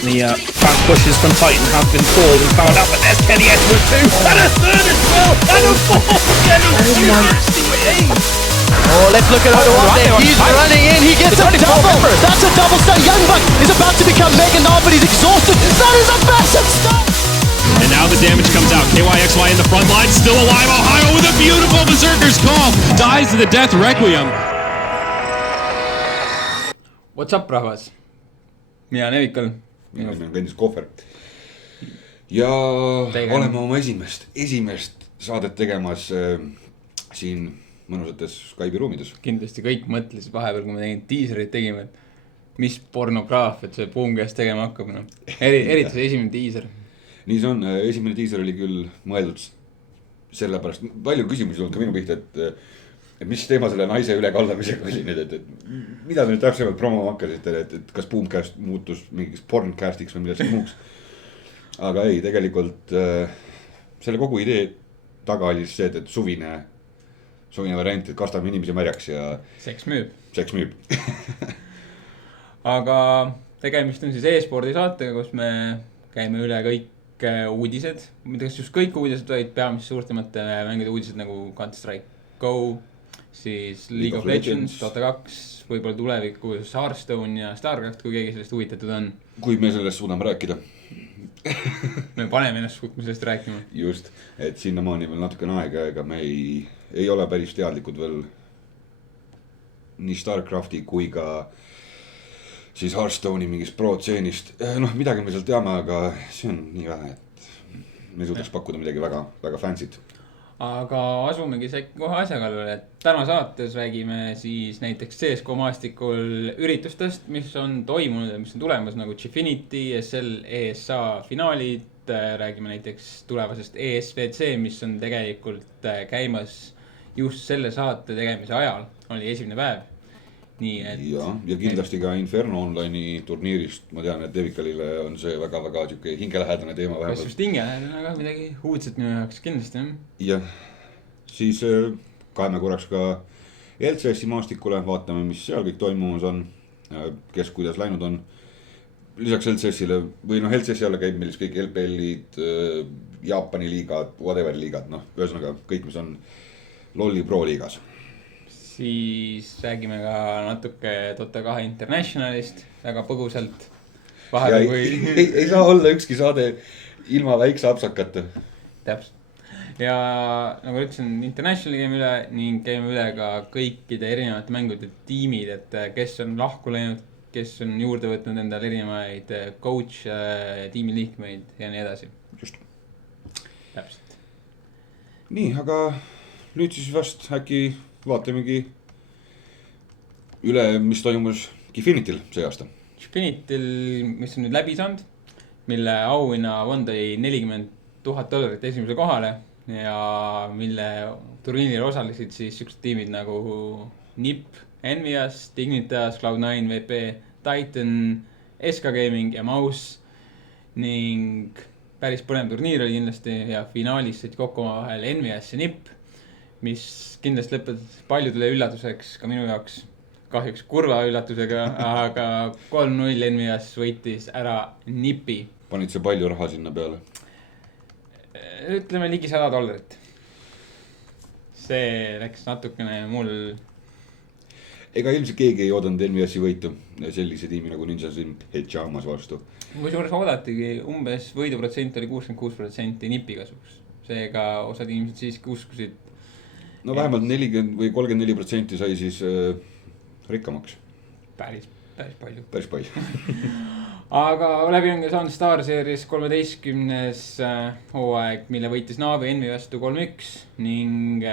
The fast pushes from Titan have been called and found out, but there's Kenny Edwards too, and a third as well, and a fourth. Kenny nasty with ease. Oh, let's look at Odoamne. He's running in. He gets a double. That's a double stun. Youngbuck is about to become Mega Knob, but he's exhausted. That is a massive stun. And now the damage comes out. KYXY in the front line, still alive. Ohio with a beautiful Berserker's Call. Dies to the death Requiem. What's up, rahvas? Mina Nevikal. Mina on kõndis kohver. Ja oleme oma esimest saadet tegemas siin mõnusates Skype'i ruumides. Kindlasti kõik mõtlesid vahepeal, kui me tegime diiserit tegime, et mis pornograaf, et see Boomcast tegema hakkab. No. Eriti see esimene diiser. Nii see on, esimene diiser oli küll mõeldud sellepärast, palju küsimusi olnud ka minu pihta, et mis teema selle naise ülekallamisega oli nüüd, et mida te nüüd täpsemalt promoma hakkasite, et kas Boomcast muutus mingiks porncastiks või millest muuks. Aga ei, tegelikult selle kogu idee taga oli see, et suvine variant, et kastame inimesi märjaks ja Seks müüb. Aga tegemist on siis e-spordi saatega, kus me käime üle kõik uudised. Mitte kas just kõik uudised, vaid peamised suurtemate mängide uudised nagu Counter-Strike Go, siis League of Legends, Dota 2, võib-olla tulevikus Hearthstone ja StarCraft, kui keegi sellest huvitatud on. Kui me sellest suudame rääkida. Me paneme ennast sellest rääkima. Just, et sinnamaani veel natukene aega, ega me ei ole päris teadlikud veel nii StarCrafti kui ka siis Hearthstone'i mingist pro-tseenist. Noh, midagi me sealt teame, aga see on nii vähe, et me suudaks pakkuda midagi väga, väga fancy't. Aga asumegi kohe asja kallale, et täna saates räägime siis näiteks CSGO maastikul üritustest, mis on toimunud ja mis on tulemas nagu Gfinity, ESL, ESA finaalid. Räägime näiteks tulevasest ESVC, mis on tegelikult käimas just selle saate tegemise ajal, oli esimene päev. Nii, et ja kindlasti ka Inferno Online'i turniirist, ma tean, et Devikalile on see väga-väga hingelähedane teema vähemalt. Kas just hingelähedane, aga midagi uudset minu jaoks kindlasti. Jah, siis kaeme korraks ka LCS-i maastikule, vaatame, mis seal kõik toimumas on, kes kuidas läinud on. Lisaks LCS-ile, või LCS-i alla käib meil kõik LPL-id, Jaapani liigad, whatever liigad, ühesõnaga kõik, mis on LoL'i Pro liigas. Siis räägime ka natuke Dota 2 Internationalist, väga põgusalt. Ei saa olla ükski saade ilma väikse apsakata. Täpselt. Ja nagu ütlesin, Internationali käime üle ning käime üle ka kõikide erinevate mängude tiimid, et kes on lahku läinud, kes on juurde võtnud endale erinevaid coach, tiimiliikmeid ja nii edasi. Just. Täpselt. Nii, aga nüüd siis vast äkki vaatamegi üle, mis toimus Gfinityl see aasta. Gfinityl, mis on nüüd läbi saanud, mille auhinna fond oli $40,000 esimese kohale ja mille turniiril osalesid siis siuksed tiimid nagu NIP, Envias, Dignitas, Cloud9, VP, Titan, SK Gaming ja Mouse ning päris põnev turniir oli kindlasti ja finaalis said kokku omavahel Envias ja NIP, mis kindlasti lõpetas paljudele üllatuseks, ka minu jaoks kahjuks kurva üllatusega, aga 3-0 Envias võitis ära NIP-i. Panid see palju raha sinna peale? Ütleme ligi $100. See läks natukene mul... Ega ilmselt keegi ei oodanud Enviasi võitu sellise tiimi nagu Ninja Sim Hechamas vastu. Kui suures oodatigi, umbes võiduprotsent oli 66% NIP-i kasuks. Seega osad inimesed siiski uskusid. No vähemalt 40 või 34% sai siis rikkamaks. Päris palju. Päris palju. Aga läbi on ka saanud Star Series 13. hooaeg, mille võitis Na'Vi Envi vastu 3-1 ning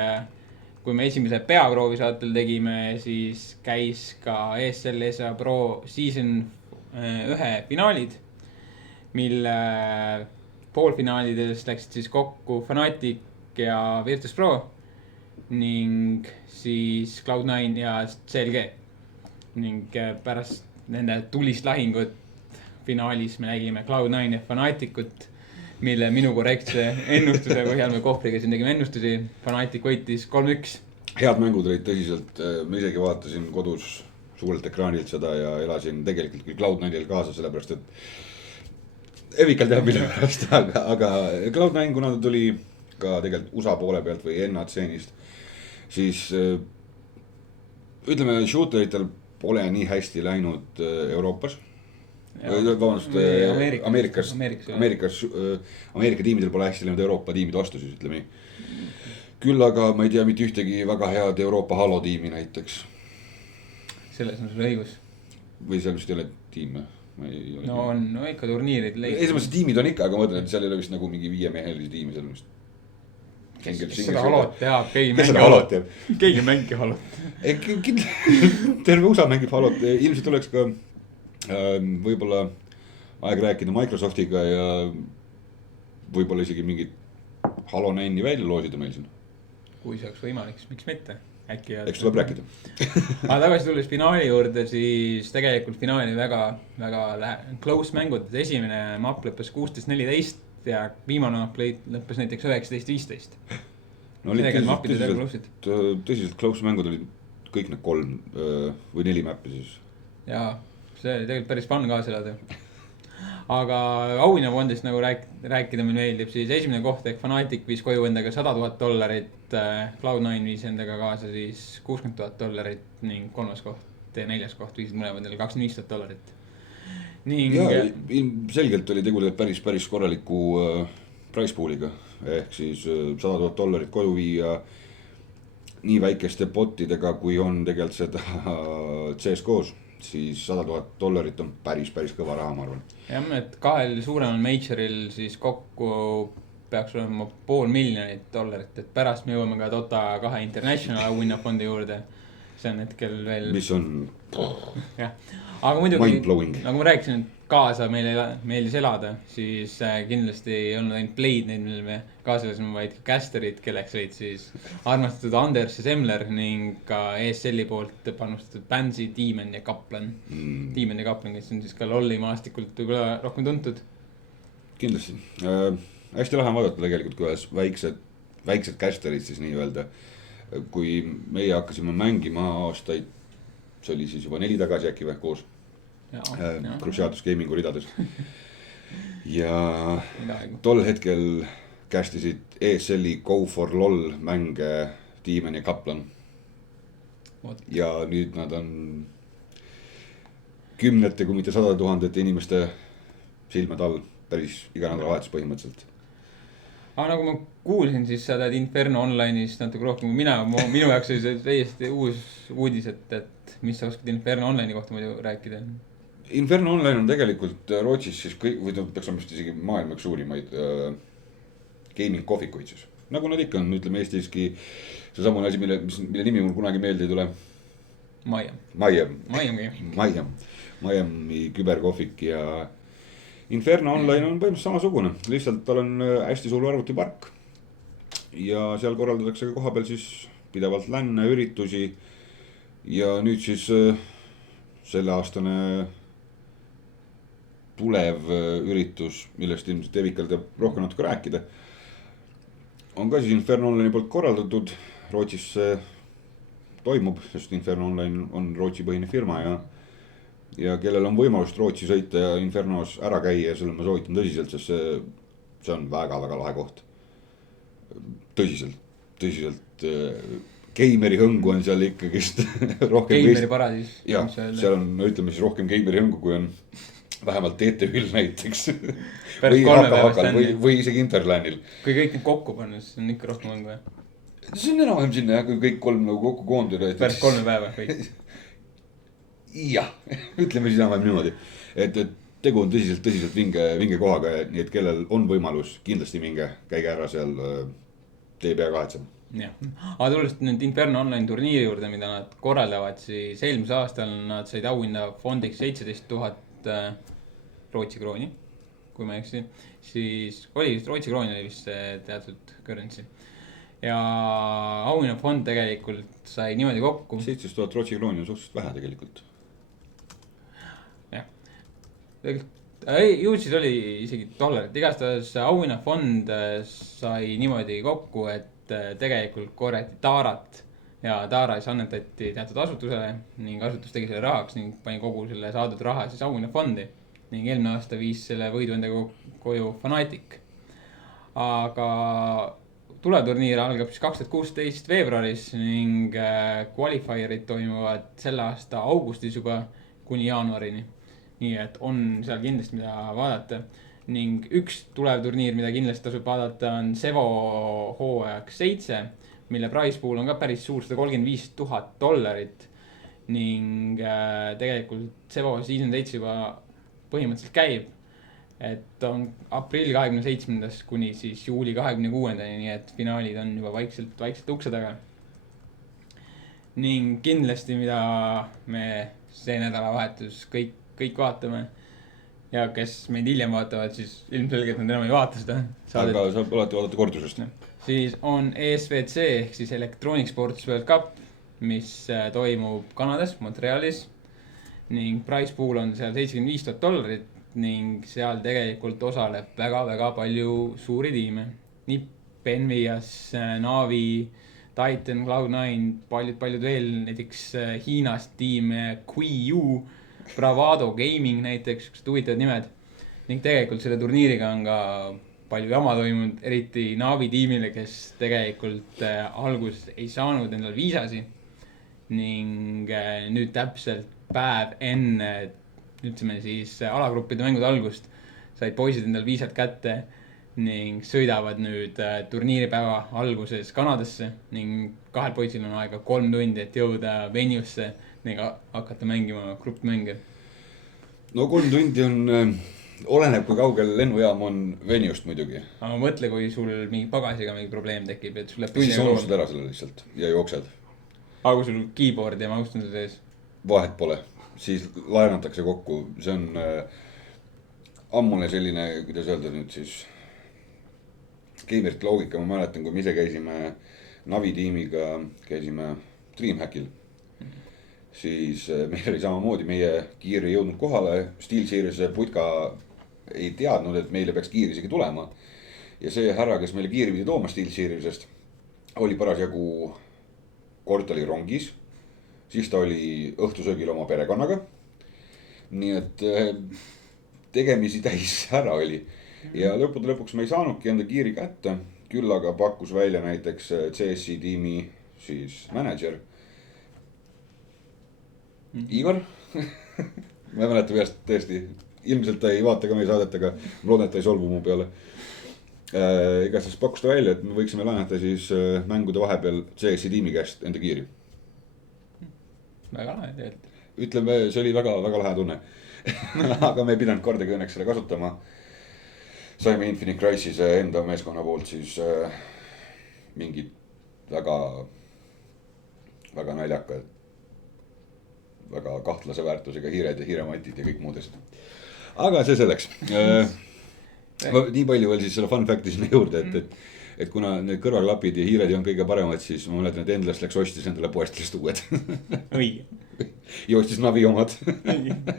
kui me esimese peaproovi saatel tegime, siis käis ka ESL ESA Pro Season 1 finaalid, mille poolfinaalides läksid siis kokku Fnatic ja Virtus Pro ning siis Cloud9 ja CLG ning pärast nende tulist lahingut finaalis me nägime Cloud9 ja Fnaticut, mille minu korrektse ennustuse põhjal me Kohvriga siin tegime ennustusi. Fnatic võitis 3-1. Head mängud olid tõsiselt, ma isegi vaatasin kodus suurelt ekraanilt seda ja elasin tegelikult küll Cloud9-il kaasa, sellepärast et Evikal teab mille pärast, aga Cloud9, kuna ta tuli ka tegelikult USA poole pealt või NA tseenist, siis ütleme, shooteritel pole nii hästi läinud Euroopas. Vabandust, Ameerika tiimidel pole hästi läinud Euroopa tiimide vastu, siis ütleme nii. Küll aga ma ei tea mitte ühtegi väga head Euroopa Halo tiimi näiteks. Selles on sul õigus. Või seal vist ei ole tiime? No on ikka turniirid. Esimesed tiimid on ikka, aga ma mõtlen, et seal ei ole vist nagu mingi 5-mehelisi tiimi seal vist. Kes seda halot teab, keegi mängi halot. Terve USA mängib halot, ilmselt oleks ka võib-olla aeg rääkida Microsoftiga ja võib-olla isegi mingit Halo 9 välja loosida meil siin. Kui see oleks võimalik, siis miks mitte? Eks tuleb rääkida. Aga tagasi tulles finaali juurde, siis tegelikult finaali väga close mängud. Esimene map lõppes 16-14 ja viimane map lõppes näiteks 19-15. No olid tõsiselt close mängud olid kõik need 3 või 4 mappi siis. Jaa, see oli tegelikult päris fun kaasa elada. Aga auhinnafondist nagu rääkida meil meeldib, siis esimene koht ehk Fnatic viis koju endaga $100,000, Cloud9 viis endaga kaasa siis $60,000 ning 3. koht ja 4. koht viisid mõlemadele $25,000. Ja selgelt oli tegu päris korraliku price pool'iga ehk siis $100,000 koju viia nii väikeste botidega, kui on tegelikult seda CSGO-s. Siis $100,000 on päris kõva raha, ma arvan. Jah, et 2 suuremal majoril siis kokku peaks olema $500,000, et pärast me jõuame ka Dota 2 International auhinnafondi juurde. See on hetkel veel... Mis on... jah, aga muidugi, nagu ma rääkisin, et kaasa meile meeldis elada, siis kindlasti ei olnud ainult Blade neid, mille me kaasa elasime, vaid casterid, kelleks olid siis armastatud Anders ja Semler ning ka ESL-i poolt panustatud Pansy, Demon ja Kaplan. Demon ja Kaplan, kes on siis ka LoL'i maastikult võib-olla rohkem tuntud. Kindlasti. Hästi lahe on vaadata tegelikult, kuidas väiksed casterid siis nii öelda. Kui meie hakkasime mängima aastaid, see oli siis juba 4 tagasi äkki või koos. Cruciatus Gamingu ridades. Ja tol hetkel castisid ESL-i Go for LOL mänge Demon ja Kaplan. Ja nüüd nad on 10, kui mitte 100,000 inimeste silmad all päris iga nädalavahetus põhimõtteliselt. Aga nagu ma kuulsin, siis sa tead Inferno Online'is natuke rohkem kui mina. Minu jaoks oli see täiesti uus uudis, et mis sa oskad Inferno Online'i kohta muidu rääkida? Inferno Online on tegelikult Rootsis siis kõik, või peaks olema isegi maailma üks suurimaid gaming kohvikuid siis. Nagu nad ikka on, ütleme Eestiski see samune asi, mille nimi mul kunagi meelde ei tule. Miami küberkohvik ja Inferno Online on põhimõtteliselt samasugune. Lihtsalt tal on hästi suur arvutipark ja seal korraldatakse koha peal siis pidevalt länne, üritusi ja nüüd siis selle aastane tulev üritus, millest ilmselt Evikal teab rohkem natuke rääkida, on ka siis Inferno Online'i poolt korraldatud. Rootsis toimub, sest Inferno Online on Rootsi põhine firma ja kellel on võimalust Rootsi sõita ja Infernos ära käia, selle ma soovitan tõsiselt, sest see on väga lahe koht. Tõsiselt Geimeri hõngu on seal ikkagist rohkem. Geimeri paradiis. Jah, seal on, ütleme siis rohkem Geimeri hõngu, kui on vähemalt TTÜ-l näiteks. Või isegi Interlandil. Kui kõik need kokku panna, siis on ikka rohkem hõngu, jah? See on enam sinna, kui kõik 3 nagu kokku koondida. Pärast 3 päeva kõik. Jah, ütleme siis enam niimoodi. Et tegu on tõsiselt vinge kohaga, nii et kellel on võimalus, kindlasti minge, käige ära seal, tee pea kahetsema. Jah, aga tulles nüüd Inferno Online turniiri juurde, mida nad korraldavad, siis eelmise aastal nad said auhinna fondiks 17,000 Rootsi krooni, kui ma eksi, siis oli vist Rootsi krooni oli vist teatud currency. Ja auhinna fond tegelikult sai niimoodi kokku. 17,000 Rootsi krooni on suhteliselt vähe tegelikult. Jah, ju siis oli isegi dollarit, igastahes auhinna fond sai niimoodi kokku, et tegelikult korjati Taarat ja Taara siis annetati teatud asutusele ning asutus tegi selle rahaks ning pani kogu selle saadud raha siis auhinna fondi. ning eelmine aasta viis selle võidu endaga koju Fnatic. Aga tuleturniir algab siis 2016 veebruaris ning qualifierid toimuvad selle aasta augustis juba kuni jaanuarini. Nii et on seal kindlasti mida vaadata. Ning üks tulev turniir, mida kindlasti tasub vaadata, on Sevo hooajaks 7, mille price pool on ka päris suur, $135,000. Ning tegelikult Sevo season 7 juba põhimõtteliselt käib. Et on aprill 27. kuni siis juuli 26. Nii et finaalid on juba vaikselt ukse taga. Ning kindlasti, mida me see nädalavahetus kõik vaatame ja kes meid hiljem vaatavad, siis ilmselgelt nad enam ei vaata seda saadet. Aga saab alati vaadata kordusest. Siis on ESVC ehk siis Electronic Sports World Cup, mis toimub Kanadas, Montrealis ning price pool on seal $75,000 ning seal tegelikult osaleb väga palju suuri tiime. Nii Benvias, Navi, Titan, Cloud9, paljud veel, näiteks Hiinast tiim QU, Bravado Gaming näiteks, huvitavad nimed. Ning tegelikult selle turniiriga on ka palju jama toimunud, eriti Navi tiimile, kes tegelikult alguses ei saanud endal viisasi. Ning nüüd täpselt päev enne, ütleme siis alagruppide mängude algust, said poisid endal viisad kätte ning sõidavad nüüd turniiripäeva alguses Kanadasse ning 2 poisil on aega 3 tundi, et jõuda venuesse ning hakata mängima gruppmänge. No 3 tundi on, oleneb kui kaugel lennujaam on venust muidugi. Aga mõtle, kui sul mingi pagasiga mingi probleem tekib, et sul läheb tunni siis unustad ära selle lihtsalt ja jooksed. Aga kui sul keyboard ja mouse on sees? Vahet pole, siis laenatakse kokku, see on ammune selline, kuidas öelda nüüd siis gamerite loogika. Ma mäletan, kui me ise käisime Navi tiimiga, käisime Dreamhackil, siis meil oli samamoodi, meie kiir ei jõudnud kohale, SteelSeries'e putka ei teadnud, et meile peaks kiir isegi tulema. Ja see härra, kes meile kiiri pidi tooma SteelSeries'est, oli parasjagu kvartali rongis, siis ta oli õhtusöögil oma perekonnaga. Nii et tegemisi täis härra oli. Ja lõpuks me ei saanudki enda kiiri kätte, küll aga pakkus välja näiteks CSI tiimi siis manager Igor. Ma ei mäleta peast tõesti, ilmselt ta ei vaata ka meie saadet, aga ma loodan, et ta ei solvu mu peale. Igatahes pakkus ta välja, et me võiksime laenata siis mängude vahepeal CSI tiimi käest enda kiiri. Väga lahe tegelikult. Ütleme, see oli väga lahe tunne. Aga me ei pidanud kordagi õnneks selle kasutama. Saime Infinite Crisis enda meeskonna poolt siis mingid väga naljakad, väga kahtlase väärtusega hiired ja hiirematid ja kõik muud asjad. Aga see selleks. Nii palju veel siis selle fun fact'i sinna juurde, et kuna need kõrvaklapid ja hiired ei on kõige paremad, siis ma mäletan, et Endless läks ostis endale poest lihtsalt uued. Õige. Ja ostis Navi omad.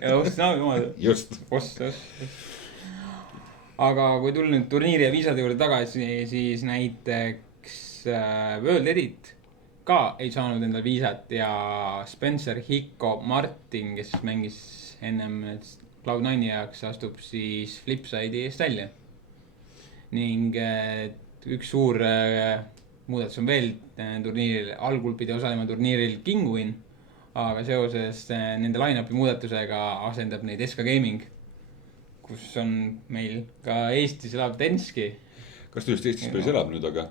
Ja ostis Navi omad. Just. Aga kui tulla nüüd turniiri ja viisade juurde tagasi, siis näiteks World Edit ka ei saanud endal viisat ja Spencer Hicko Martin, kes mängis ennem Cloud9 jaoks, astub siis Flipside'i eest välja. Ning üks suur muudatus on veel turniiril, algul pidi osalema turniiril Kingwin, aga seoses nende line-upi muudatusega asendab neid SK Gaming, kus on meil ka Eestis elab Denski. Kas ta just Eestis päris elab nüüd, aga?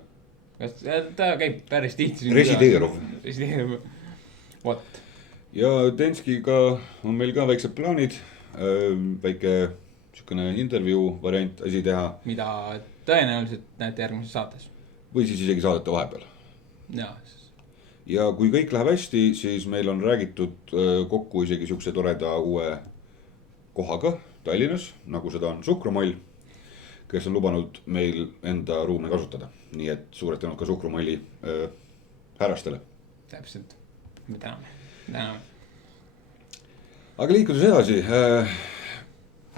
Kas ta käib päris tihti? Resideerub. What? Ja Denskiga on meil ka väiksed plaanid, väike sükene intervjuu variant asi teha. Mida tõenäoliselt näete järgmises saates. Või siis isegi saadete vahepeal. Ja kui kõik läheb hästi, siis meil on räägitud kokku isegi sükse toreda uue kohaga Tallinnas, nagu seda on Suhkrumoll, kes on lubanud meil enda ruume kasutada. Nii et suured tänud ka Suhkrumolli härrastele. Täpselt, me täname. Aga liikudes edasi,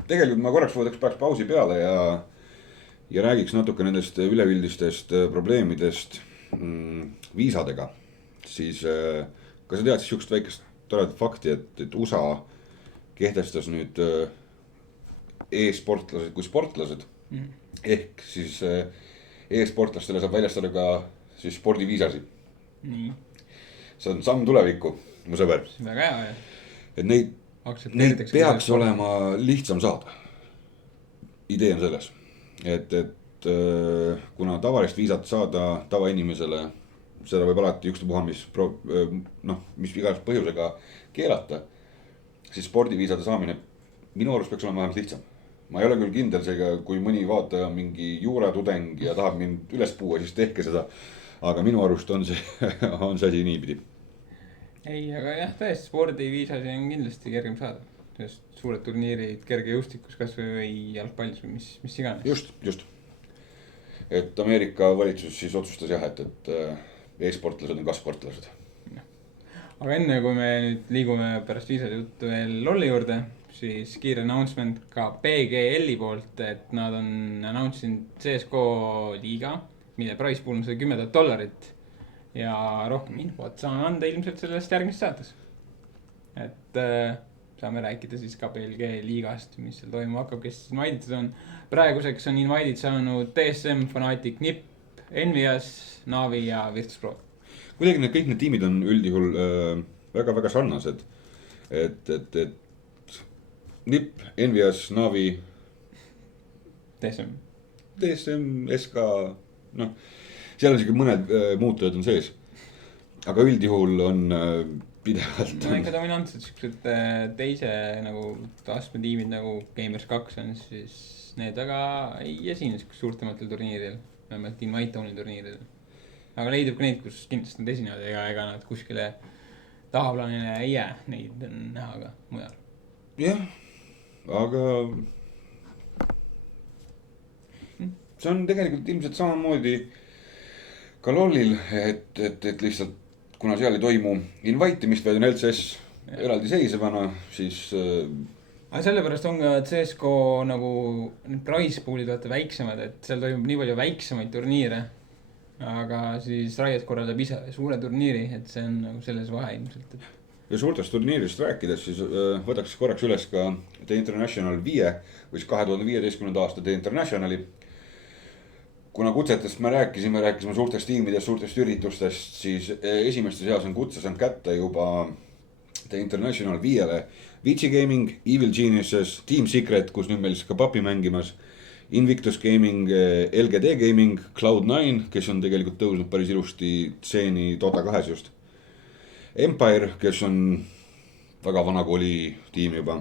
tegelikult ma korraks võtaks pausi peale ja räägiks natuke nendest üleüldistest probleemidest viisadega. Siis kas sa tead siis siukest väikest toredat fakti, et USA kehtestas nüüd e-sportlased kui sportlased. Ehk siis e-sportlastele saab väljastada ka siis spordiviisasi. Nii. See on samm tulevikku, mu sõber. Väga hea, jah. Et neid peaks olema lihtsam saada. Idee on selles, et kuna tavalist viisat saada tavainimesele, seda võib alati ükstapuha, mis igas põhjusega keelata, siis spordiviisade saamine minu arust peaks olema vähemalt lihtsam. Ma ei ole küll kindel seega, kui mõni vaataja mingi juuratudeng ja tahab mind üles puua, siis tehke seda. Aga minu arust on see asi niipidi. Ei, aga jah, tõesti, spordiviisasi on kindlasti kergem saada. Sest suured turniirid kerge jõustikus kas või jalgpallis või mis iganes. Just. Et Ameerika valitsus siis otsustas jah, et e-sportlased on ka sportlased. Aga enne kui me nüüd liigume pärast viisade juttu veel LoLi juurde, siis kiire announcement ka PGL-i poolt, et nad on announcing CSGO liiga, mille price pool on $10 ja rohkem infot saan anda ilmselt sellest järgmist saates. Et saame rääkida siis ka PLG liigast, mis seal toimuma hakkab, kes invited on. Praeguseks on invited saanud TSM, Fnatic, NIP, Envias, Navi ja Virtus.pro. Kuidagi kõik need tiimid on üldjuhul väga-väga sarnased. Et NIP, Envias, Navi, TSM, SK, seal on isegi mõned muutujad on sees. Aga üldjuhul on pidevalt. No ikka dominantsed siuksed teise nagu astme tiimid nagu Gamers 2 on siis need aga ei esine suurtematel turniiril, vähemalt invite-only turniiril. Aga leidub ka neid, kus kindlasti nad esinevad ega nad kuskile tahaplaanile ei jää, neid on näha ka mujal. Jah, aga see on tegelikult ilmselt samamoodi ka LoLil, et lihtsalt kuna seal ei toimu invite'imist, vaid on LCS eraldi seisevana, siis aga sellepärast on ka CSGO nagu price pool'id vaata väiksemad, et seal toimub nii palju väiksemaid turniire. Aga siis Riot korraldab ise suure turniiri, et see on nagu selles vahe ilmselt. Ja suurtest turniirist rääkides, siis võtaks korraks üles ka The International 5 või 2015. aasta The Internationali. Kuna kutsetest me rääkisime suurtest tiimidest, suurtest üritustest, siis esimeste seas on kutse saanud kätte juba The International 5-le Vici Gaming, Evil Geniuses, Team Secret, kus nüüd meil siis ka papi mängimas, Invictus Gaming, LGD Gaming, Cloud9, kes on tegelikult tõusnud päris ilusti tseeni Dota 2 just. Empire, kes on väga vana kooli tiim juba,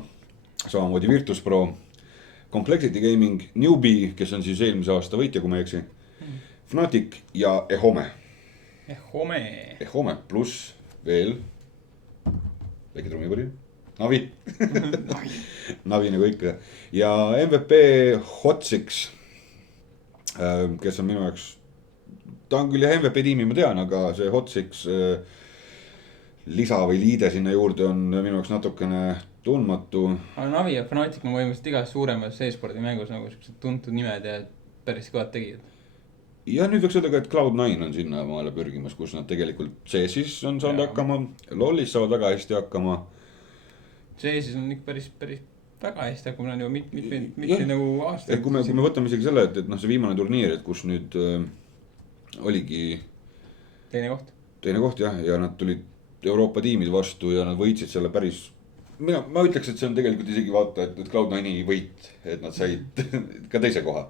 samamoodi Virtus.pro, Complexity Gaming, Newbie, kes on siis eelmise aasta võitja, kui ma ei eksi, Fnatic ja Ehome. Ehome pluss veel, väike trummipõri, Navi. Navi nagu ikka. Ja MVP Hot6, kes on minu jaoks, ta on küll jah MVP tiimi, ma tean, aga see Hot6 lisa või liide sinna juurde on minu jaoks natukene tundmatu. Aga Navi ja Fnatic on võimust igas suuremas e-spordi mängus nagu tuntud nimed ja päris kõvad tegijad. Ja nüüd võiks öelda ka, et Cloud9 on sinna maale pürgimas, kus nad tegelikult CS-is on saanud hakkama, LoLis saavad väga hästi hakkama. CS-is on ikka päris väga hästi hakkama, on ju mitte nagu aastaid. Kui me võtame isegi selle, et see viimane turniir, et kus nüüd oligi teine koht jah, ja nad tulid Euroopa tiimid vastu ja nad võitsid selle päris. Ma ütleks, et see on tegelikult isegi vaata, et Cloud9 võit, et nad said ka teise koha.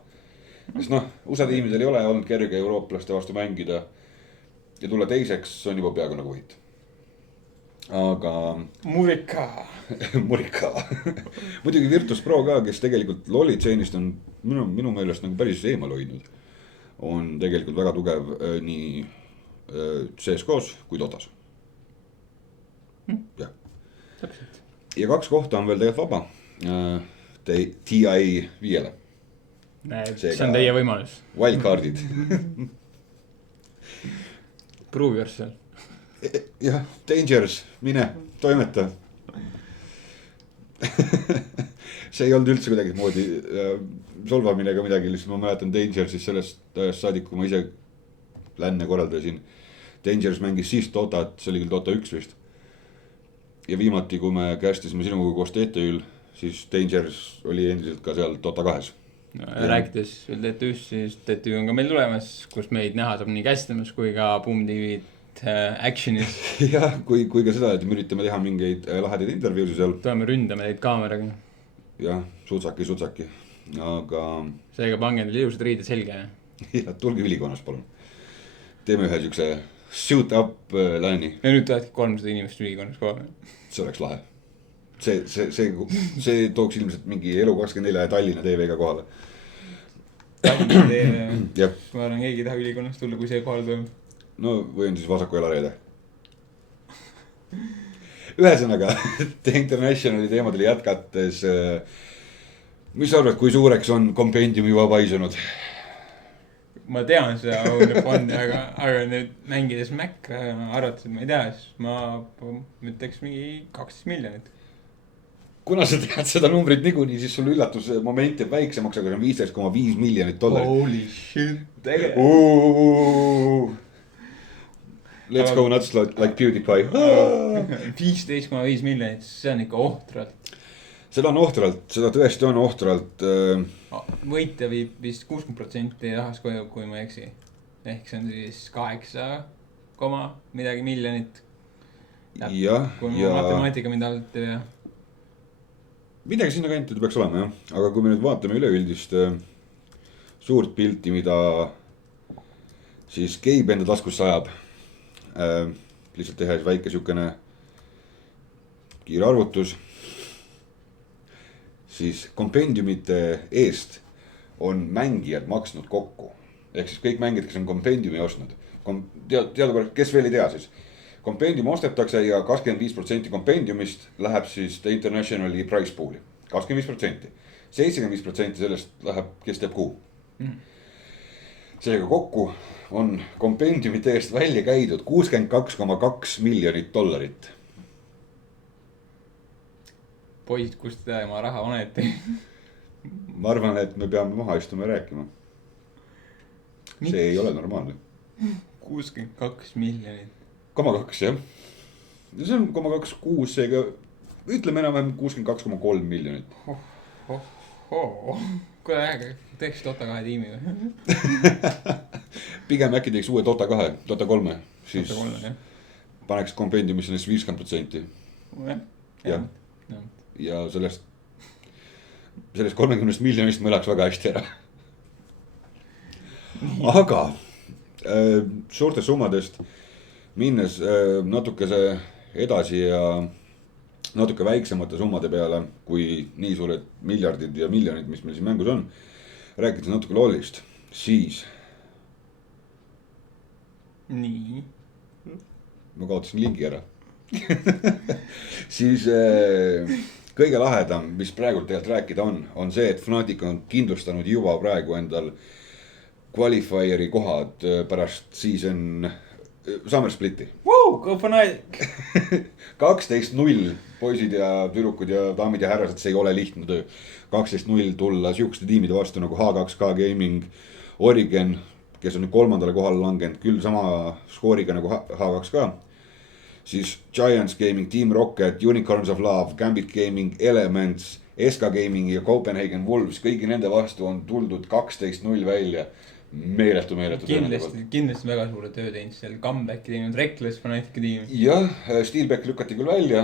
Sest USA tiimidel ei ole olnud kerge eurooplaste vastu mängida ja tulla teiseks on juba peaaegu nagu võit. Aga Murika. Muidugi Virtus.pro ka, kes tegelikult LoLi tseenist on minu meelest nagu päris eemal hoidnud, on tegelikult väga tugev nii CSGO-s kui Dotas. Jah. Ja 2 kohta on veel tegelikult vaba TI 5-le. See on teie võimalus. Wildcardid. Prove yourself. Jah, Dangerous, mine, toimeta. See ei olnud üldse kuidagi moodi solvamine ega midagi, lihtsalt ma mäletan Dangerousis sellest ajast saadik, kui ma ise länne korraldasin. Dangerous mängis siis Dotat, see oli küll Dota 1 vist. Ja viimati, kui me kästisime sinuga koos TTÜ-l, siis Dangers oli endiselt ka seal Dota 2-s. Rääkides veel TTÜ-st, siis TTÜ on ka meil tulemas, kus meid näha saab nii kästlemas kui ka Boom TV-d action'is. jah, kui ka seda, et me üritame teha mingeid lahedaid intervjuusid seal. tuleme ründame neid kaameraga. jah, sutsaki, aga... seega pange neil ilusad riided selga. jah, tulge ülikonnast, palun. Teeme ühe siukse shoot up lääni. ja nüüd tulebki 300 inimest ülikonnas kohal. See oleks lahe. See tooks ilmselt mingi Elu24 ja Tallinna TV-ga kohale. Tallinna TV, jah. ma arvan, keegi ei taha ülikonnast tulla, kui see kohal toimub. No võin siis vasaku jalareede. Ühesõnaga, The Internationali teemadele jätkates. Mis sa arvad, kui suureks on kompendium juba paisunud? Ma tean seda fondi, aga nüüd mängides Mäkra arvates, et ma ei tea, siis ma ütleks mingi 12 miljonit. Kuna sa tead seda numbrit niikuinii, siis sul üllatusmoment jääb väiksemaks, aga see on 15,5 miljonit dollarit. Holy shit, tegelikult. Let's go nuts like PewDiePie. 15,5 miljonit, see on ikka ohtralt. Seda on ohtralt, seda tõesti on ohtralt. Võitja viib vist 60% rahast koju, kui ma eksi. Ehk see on siis 8, midagi miljonit. Jah, kui ma matemaatika mind alt ei vea. Midagi sinna kanti peaks olema, jah. Aga kui me nüüd vaatame üleüldist suurt pilti, mida siis Gabe enda taskusse ajab. Lihtsalt tehes väike siukene kiire arvutus. Siis kompendiumite eest on mängijad maksnud kokku. Ehk siis kõik mängijad, kes on kompendiumi ostnud. Teadupärast, kes veel ei tea siis. Kompendium ostetakse ja 25% kompendiumist läheb siis The Internationali price pool'i. 25%. 75% sellest läheb, kes teeb kuu. Seega kokku on kompendiumite eest välja käidud 62,2 miljonit dollarit. Poisid, kust te oma raha onete? Ma arvan, et me peame maha istuma ja rääkima. See ei ole normaalne. 62 miljonit. 0,2 jah. See on 0,26, seega ütleme enam-vähem 62,3 miljonit. Kuule äge, teeks Dota 2 tiimi või? Pigem äkki teeks uue Dota 2, Dota 3. Siis Dota 3, paneks kompendiumisse 50%. Jah. Ja sellest 30 miljonist me elaks väga hästi ära. Aga suurte summadest minnes natukese edasi ja natuke väiksemate summade peale, kui nii suured miljardid ja miljonid, mis meil siin mängus on. Rääkides natuke LoList, siis. Nii. Ma kaotasin lingi ära. Siis kõige lahedam, mis praegu tegelikult rääkida on see, et Fnatic on kindlustanud juba praegu endal qualifieri kohad pärast season Summer Splitti. Go Fnatic! 12-0 poisid ja tüdrukud ja daamid ja härrased, see ei ole lihtne töö. 12-0 tulla siukeste tiimide vastu nagu H2K Gaming, Origen, kes on nüüd 3. kohale langenud, küll sama skooriga nagu H2K. Siis Giants Gaming, Team Rocket, Unicorns of Love, Gambit Gaming, Elements, SK Gaming ja Copenhagen Wolves. Kõigi nende vastu on tuldud 12-0 välja. Meeletu. Kindlasti väga suure töö teinud seal comebacki teinud Reckless Fnatic'i tiimi. Jah, Steelback lükati küll välja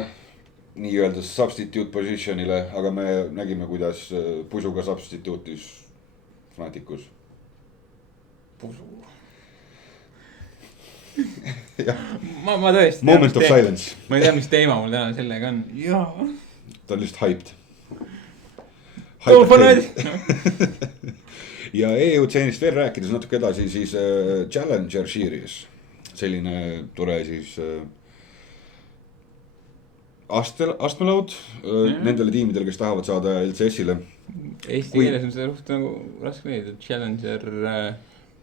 nii-öelda substitute positionile, aga me nägime, kuidas Pusuga substituutis Fnaticus. Pusu. ma tõesti Moment of silence. Ma ei tea, mis teema mul täna sellega on. Jaa. Ta on lihtsalt hyped. Go Fnatic! Ja EUCNist veel rääkides natuke edasi, siis Challenger Series. Selline tore siis astmelaud nendele tiimidele, kes tahavad saada LCS-ile. Eesti keeles on seda suht nagu raske leida, Challenger...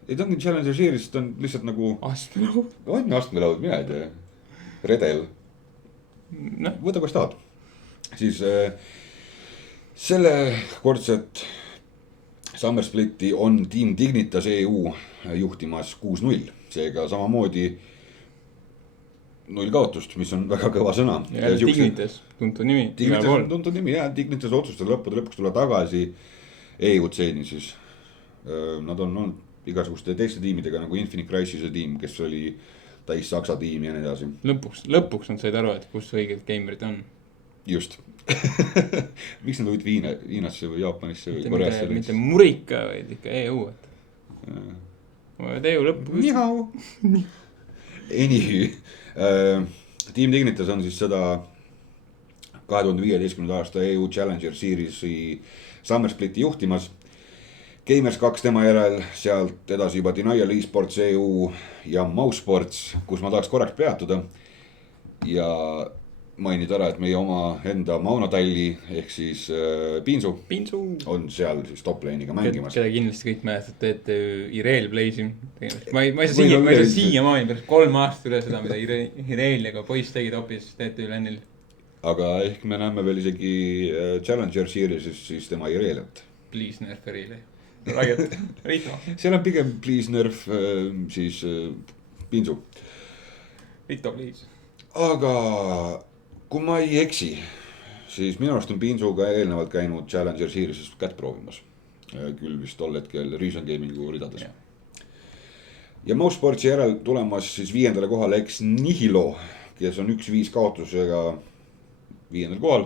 Ei ta ongi Challenger Series, ta on lihtsalt nagu... Astmelaud? On astmelaud, mina ei tea. Redel. Võta, kus tahad. Siis selle kordset Summer Splitti on Team Dignitas EU juhtimas 6-0. Seega samamoodi 0 kaotust, mis on väga kõva sõna. Ja Dignitas, tuntud nimi. Dignitas on tuntud nimi, jah. Dignitas otsustas lõpuks tulla tagasi EUC-ni siis. Nad on olnud igasuguste teiste tiimidega nagu Infinite Crisis'e tiim, kes oli täis Saksa tiim ja nii edasi. Lõpuks on said aru, et kus õiged gamerid on. Just. Miks nad olid Hiinasse või Jaapanisse või Koreasse? Mitte Murika, vaid ikka EU. EU lõppu. Nihau. Team Dignitas on siis seda 2015. aasta EU Challenger Series'i Summer Spliti juhtimas. Gamers 2 tema järel, sealt edasi juba Denial Esports EU ja Mousesports, kus ma tahaks korraks peatuda. Ja mainida ära, et meie oma enda Mauno Talli ehk siis Pinsu on seal siis top lane'iga mängimas. Keda kindlasti kõik mäletad, teete Ireel Blaze'i. Ma ei saa siia maani pärast 3 aastat üle seda, mida Ireel ja ka poiss tegi topis teete lane'il. Aga ehk me näeme veel isegi Challenger Seriesis siis tema Ireelet. Please nerf Ireeli. Raiet, Rito. Seal on pigem please nerf siis Pinsu. Rito, please. Aga kui ma ei eksi, siis minu arust on Pinsuga eelnevalt käinud Challenger Seriesis kätt proovimas. Küll vist tol hetkel Reason Gamingu ridades. Ja Mousesportsi järel tulemas siis 5. kohale Ex Nihilo, kes on 1-5 kaotusega 5. kohal.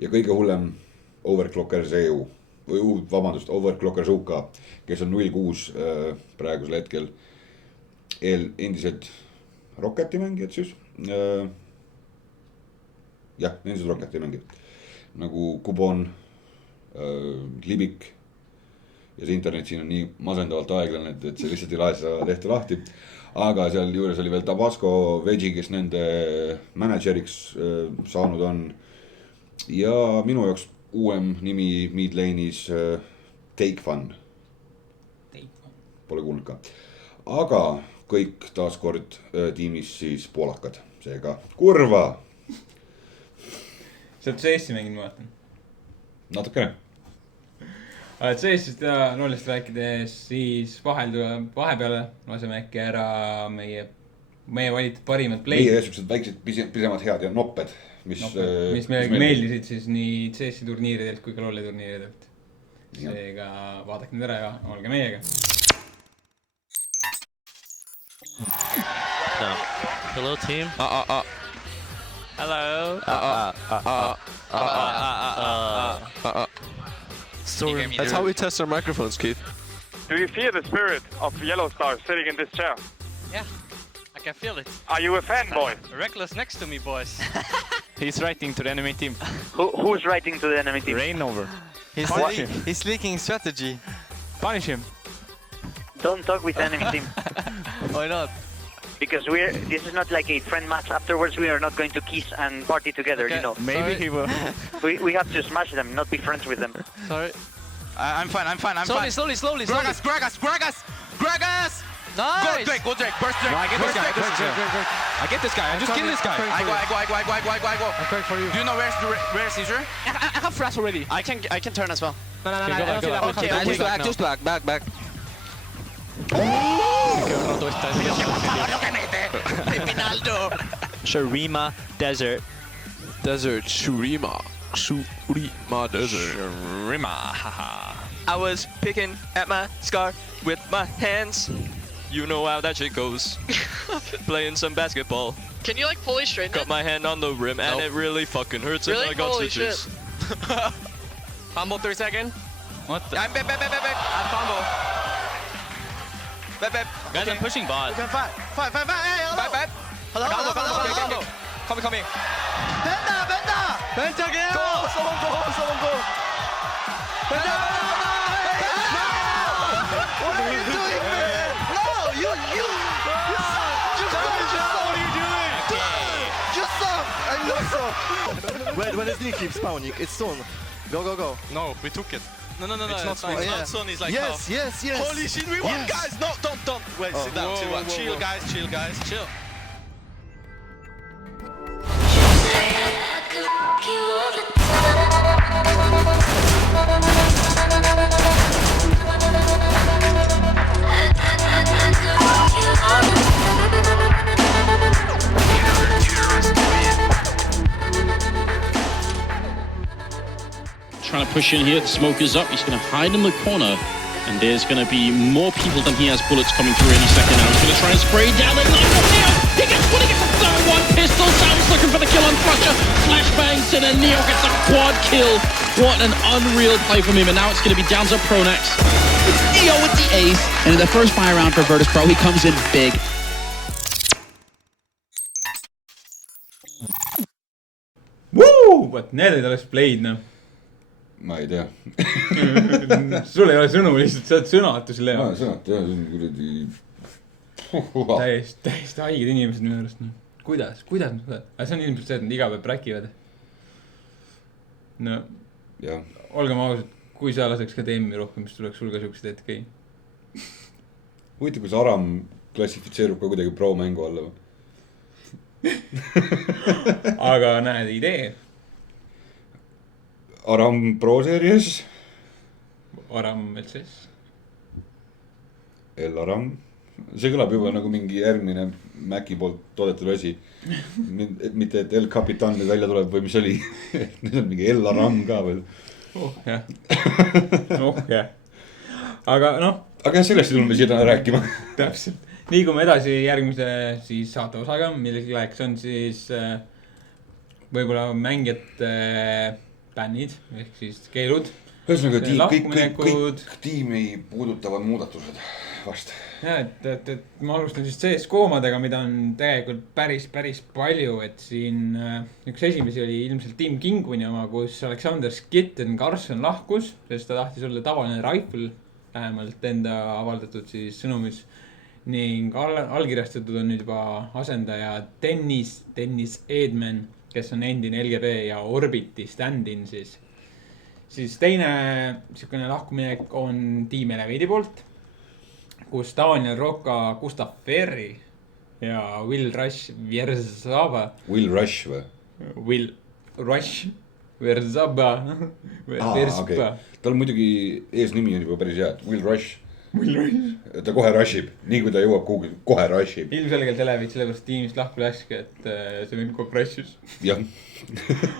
Ja kõige hullem Overclockers EU, Overclockers UK, kes on 0-6 praegusel hetkel. Endised Rocketi mängijad siis. Jah, endised Rocketi mängijad. Nagu Kubon, Libik. Ja see internet siin on nii masendavalt aeglane, et see lihtsalt ei lae seda lehte lahti. Aga seal juures oli veel Tabasco Veggie, kes nende manageriks saanud on. Ja minu jaoks uuem nimi Midlane'is Take Fun. Pole kuulnud ka. Aga kõik taaskord tiimis siis poolakad. Seega kurva. Sa oled CS-i mängin, ma vaatan. Natukene. Oled CS-ist ja loolist rääkides, siis vahepeale laseme äkki ära meie valitud parimad play. Meie eesugused väiksed pisemad head ja nopped. Mis meile meeldisid siis nii CS-i turniiridelt kui ka lolli turniiridelt. Seega vaadake nüüd ära ja olge meiega. No. Hello, team. Hello. Sorry. That's how we test our microphones, Keith. Do you feel the spirit of Yellow Star sitting in this chair? Yeah, I can feel it. Are you a fanboy? Reckless next to me, boys. He's writing to the enemy team. Who's writing to the enemy team? Rain over. He's leaking strategy. Punish him. Don't talk with the enemy team. Why not? Because this is not like a friend match. Afterwards, we are not going to kiss and party together, Okay. you know. Maybe he will. We have to smash them, not be friends with them. Sorry. I'm fine. Slowly. Gragas! Nice! Go Drake, burst Drake. No, I get this guy. I just kill this guy. I go. I'm coming for you. Do you know where's Caesar? I have flash already. I can turn as well. No, I don't see that. Okay, Just back. Shurima Desert. Shurima Desert. Haha. I was picking at my scar with my hands. You know how that shit goes. Playing some basketball. Can you like fully straighten Got it? my hand on the rim and it really fucking hurts Really? and I got Holy stitches. Combo 3 seconds. What the? I'm back. I'm combo. Back. Guys, I'm pushing bot. Fight. Hey, hello. Back. Hello. Coming. Penta, get out. Someone go. Penta. What are you doing, man? No, you suck. What are you doing? You suck. I know so. When his knee keeps spawning, it's stone. Go. No, we took it. No, It's not fine. fine. It's not son, he's like Yes. Holy shit, we won, Yes. guys! No, don't. Wait, sit down, chill, guys. Chill. push in here. The smoke is up. He's going to hide in the corner. And there's going to be more people than he has bullets coming through any second now. He's going to try and spray down and knock him down. He gets one, he gets a third one. Pistol Sam's looking for the kill on Thrasher. Flashbangs and then Neo gets a quad kill. What an unreal play from him. And now it's going to be down to Pronax. It's Neo with the ace. And in the first fire round for Virtus Pro, he comes in big. Woo! What need oled alles played, noh. Ma ei tea. Sul ei ole sõnu, lihtsalt sa oled sõnatu selle Aa, jaoks. sõnatu, jah, see on kuradi... Täiesti haiged inimesed minu arust. Kuidas nad saad? Aga see on ilmselt see, et nad iga päev räkivad. No, jah. olgem ausad, kui sa laseks ka DM-i rohkem, siis tuleks sul ka siuksed hetk ei. Huvitav, kus Aram klassifitseerub ka kuidagi pro-mängu alla või? Aga näed, idee. Aram Pro-series. Aram LCS. Aram. See kõlab juba nagu mingi järgmine Maci poolt toodetud asi. Mitte, et El Capitan nüüd välja tuleb või mis oli. Nüüd on mingi Aram ka veel. Jah. Jah. Aga noh. Aga jah, sellest ei tulnud me siia täna rääkima. Täpselt. Liigume edasi järgmise siis saate osaga, milleks on siis võib-olla mängijate bännid ehk siis keelud. Ühesõnaga, kõik tiimi puudutavad muudatused vast. Ja, et ma alustan siis CS-koomadega, mida on tegelikult päris palju, et siin üks esimesi oli ilmselt Team Kingwini oma, kus Alexander Skitten Carson lahkus, sest ta tahtis olla tavaline rifle, vähemalt enda avaldatud siis sõnumis. Ning allkirjastatud on nüüd juba asendaja Dennis Edman, kes on endine LGB ja Orbiti stand-in siis. Siis teine sihukene lahkuminek on Team Elevate'i poolt, kus Daniel Roka, Gustav Ferri ja Will Rush Verzaba. Will Rush või? Will Rush Verzaba. Okay. Tal muidugi eesnimi on juba päris hea, Will Rush. Ta kohe rushib, nii kui ta jõuab kuhugi, kohe rushib. Ilmselgelt Elevate sellepärast tiimist lahku läski, et see mind kogu crashis. Jah.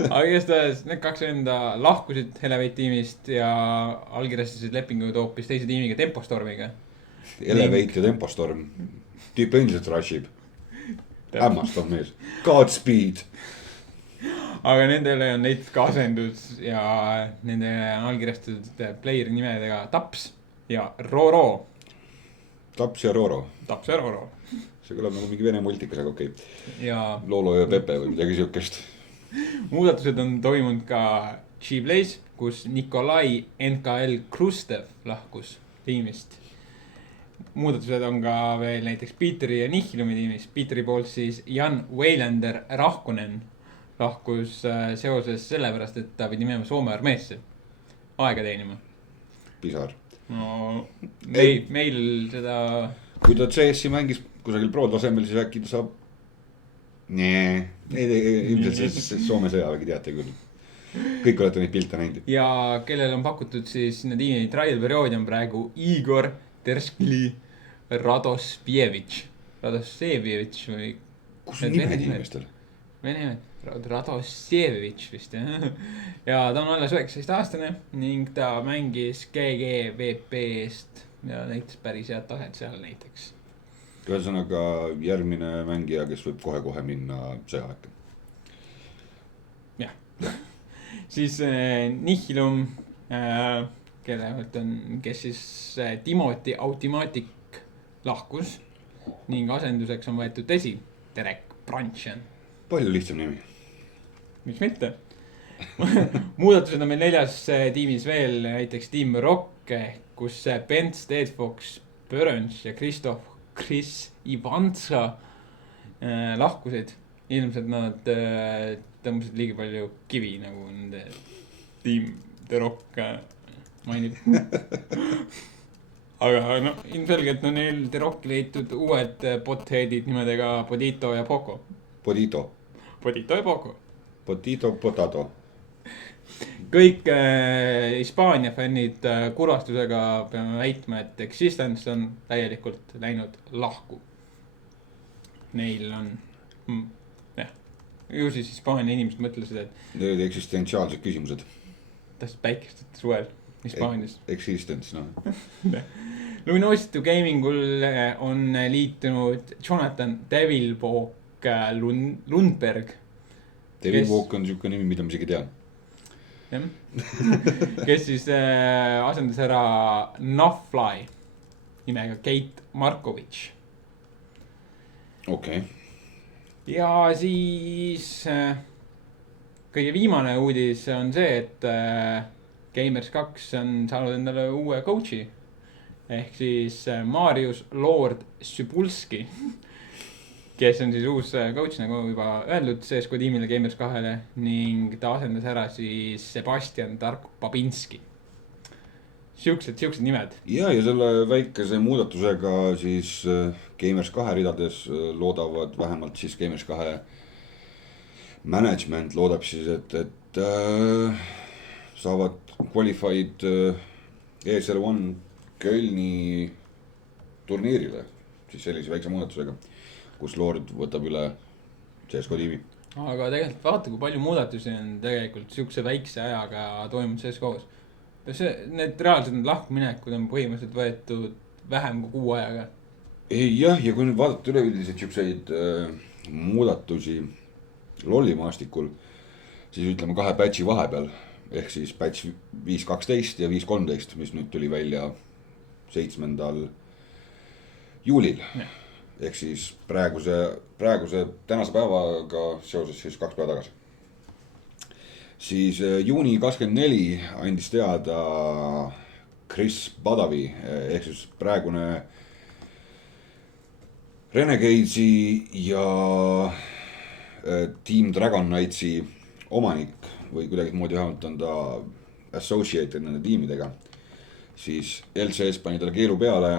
Aga igatahes need kaks enda lahkusid Elevate tiimist ja allkirjastasid lepinguid hoopis teise tiimiga Tempostormiga. Elevate ja Tempostorm. Tüüp endiselt rushib. Hämmastav mees. Godspeed. Aga nendele on näiteks ka asendus ja nende allkirjastatud player nimedega Taps ja Roro. Taps ja Roro. Taps ja Roro. See kõlab nagu mingi vene multikas, aga okei. Ja Lolo ja Pepe või midagi siukest. Muudatused on toimunud ka G-Blaze, kus Nikolai NKL Krustev lahkus tiimist. Muudatused on ka veel näiteks Peeteri ja Nihilumi tiimist. Peeteri poolt siis Jan Weilander Rahkonen lahkus seoses sellepärast, et ta pidi minema Soome armeesse aega teenima. Pisar. No, meil seda... Kui ta CS-i mängis kusagil pro-tasemel, siis äkki ta saab... ilmselt see Soome sõjavägi teate küll. Kõik olete neid pilte näinud. Ja kellel on pakutud siis sinna tiimi trial perioodi on praegu Igor Terskli Radosevitš või... Kus on nimed inimestel? Vene nimed. Radosevitš vist, jah. Ja ta on alles 19 aastane ning ta mängis GGVP-st ja näitas päris head taset seal näiteks. Ühesõnaga järgmine mängija, kes võib kohe minna sõjaväkke. Jah. Siis Nihilum, kes siis Timothy Automatic lahkus ning asenduseks on võetud Desi, Derek Branchen. Palju lihtsam nimi. Miks mitte? Muudatused on meil 4 tiimis veel, näiteks Team Rock, kus Ben Steadfox, Börens ja Chris Ivansa lahkusid. Ilmselt nad tõmbasid liiga palju kivi, nagu nende Team The Rock mainib. Aga no, ilmselgelt on neil The Rocki leitud uued botheadid nimedega Podito ja Poco. Podito ja Poco. Podito, Potato. Kõik Hispaania fännid kurvastusega peame väitma, et Existence on täielikult läinud lahku. Neil on, ju siis Hispaania inimesed mõtlesid, et... Need eksistentsiaalsed küsimused. täpselt päikest suvel Hispaanias. Existence, noh. Luminosity Gamingul on liitunud Jonathan Devilpook Lundberg. Devilpook on niisugune nimi, mida ma isegi tean. Kes siis asendas ära Nuffly nimega Kate Markovitš. Okei. Ja siis kõige viimane uudis on see, et Gamers 2 on saanud endale uue coachi. Ehk siis Marius Lord Sybulski, kes on siis uus coach, nagu juba öeldud, CSGO tiimile Gamers 2-le ning ta asendas ära siis Sebastian Tark-Babinski. Siuksed nimed. Ja selle väikese muudatusega siis Gamers 2 ridades loodavad vähemalt siis Gamers 2 management loodab siis, et saavad qualified ESL1 Kölni turniirile siis sellise väikse muudatusega, kus Lord võtab üle CSGO tiimi. Aga tegelikult vaata, kui palju muudatusi on tegelikult siukse väikse ajaga toimunud CSGO-s. Need reaalselt lahkuminekud on põhimõtteliselt võetud vähem kui 6 ajaga. Jah, ja kui nüüd vaadata üleüldiselt siukseid muudatusi lollimaastikul, siis ütleme 2 patchi vahepeal, ehk siis patch 5.12 ja 5.13, mis nüüd tuli välja 7. juulil. Ja. Ehk siis praeguse tänase päevaga seoses siis 2 päeva tagasi. Siis juuni 24 andis teada Chris Badavi, ehk siis praegune Renegadesi ja Team Dragon Knightsi omanik või kuidagi moodi vähemalt on ta associated nende tiimidega. Siis LCS pani talle keelu peale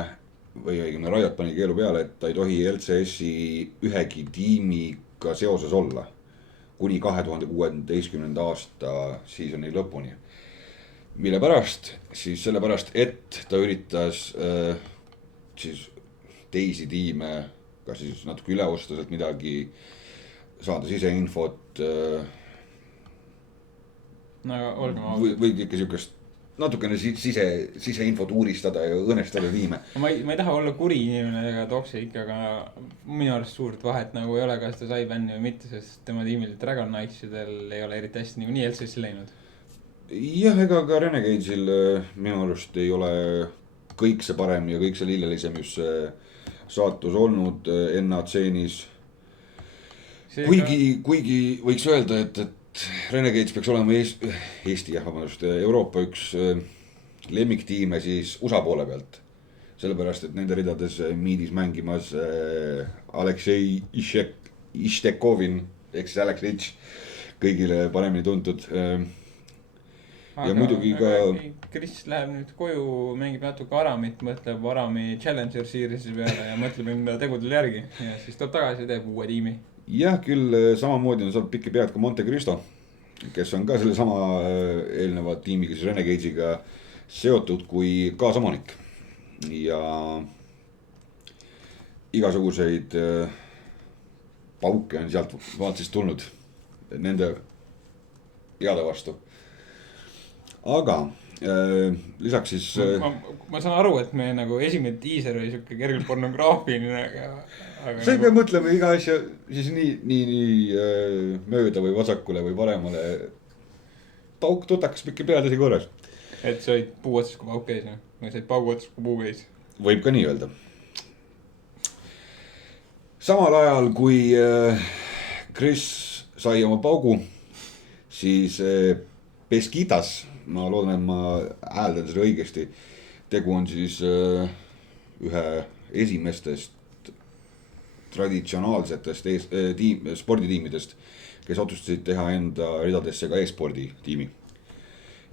või õigemini Riot pani keelu peale, et ta ei tohi LCS-i ühegi tiimiga seoses olla kuni 2016. aasta seasoni lõpuni. Mille pärast? Siis sellepärast, et ta üritas siis teisi tiime kas siis natuke üle osta sealt midagi, saada siseinfot või ikka siukest natukene siseinfot uuristada ja õõnestada tiime. Ma ei taha olla kuri inimene ega toksik, aga minu arust suurt vahet nagu ei ole, kas ta sai bänni või mitte, sest tema tiimil Dragon Knightsidel ei ole eriti hästi nii LCS läinud. Jah, ega ka Renegadesil minu arust ei ole kõik see parem ja kõik see lillelisem just see saatus olnud NAC-nis. Kuigi võiks öelda, et Renegades peaks olema Euroopa üks lemmiktiime siis USA poole pealt. Sellepärast, et nende ridades miidis mängimas Aleksei Ištekovin, ehk siis Alex Rich, kõigile paremini tuntud. Ja muidugi ka... Chris läheb nüüd koju, mängib natuke Aramit, mõtleb Arami Challenger Series'i peale ja mõtleb enda tegudel järgi. Ja siis tuleb tagasi ja teeb uue tiimi. Jah, küll samamoodi on saanud pikki pead ka Monte Cristo, kes on ka selle sama eelneva tiimiga, siis Renegadesiga seotud kui kaasomanik. Ja igasuguseid pauke on sealt vaat siis tulnud nende heade vastu. Aga lisaks siis... Ma saan aru, et me nagu esimene teaser oli siuke kergelt pornograafiline, aga sa ei pea mõtlema iga asja siis nii mööda või vasakule või paremale. Pauk tutakas pikki peadesi korras. Et sa olid puu otsas kui pauk käis, või sa olid paugu otsas kui puu käis? Võib ka nii öelda. Samal ajal kui Chris sai oma paugu, siis Beskitas, ma loodan, et ma hääldan seda õigesti, tegu on siis ühe esimestest traditsionaalsetest sporditiimidest, kes otsustasid teha enda ridadesse ka e-spordi tiimi.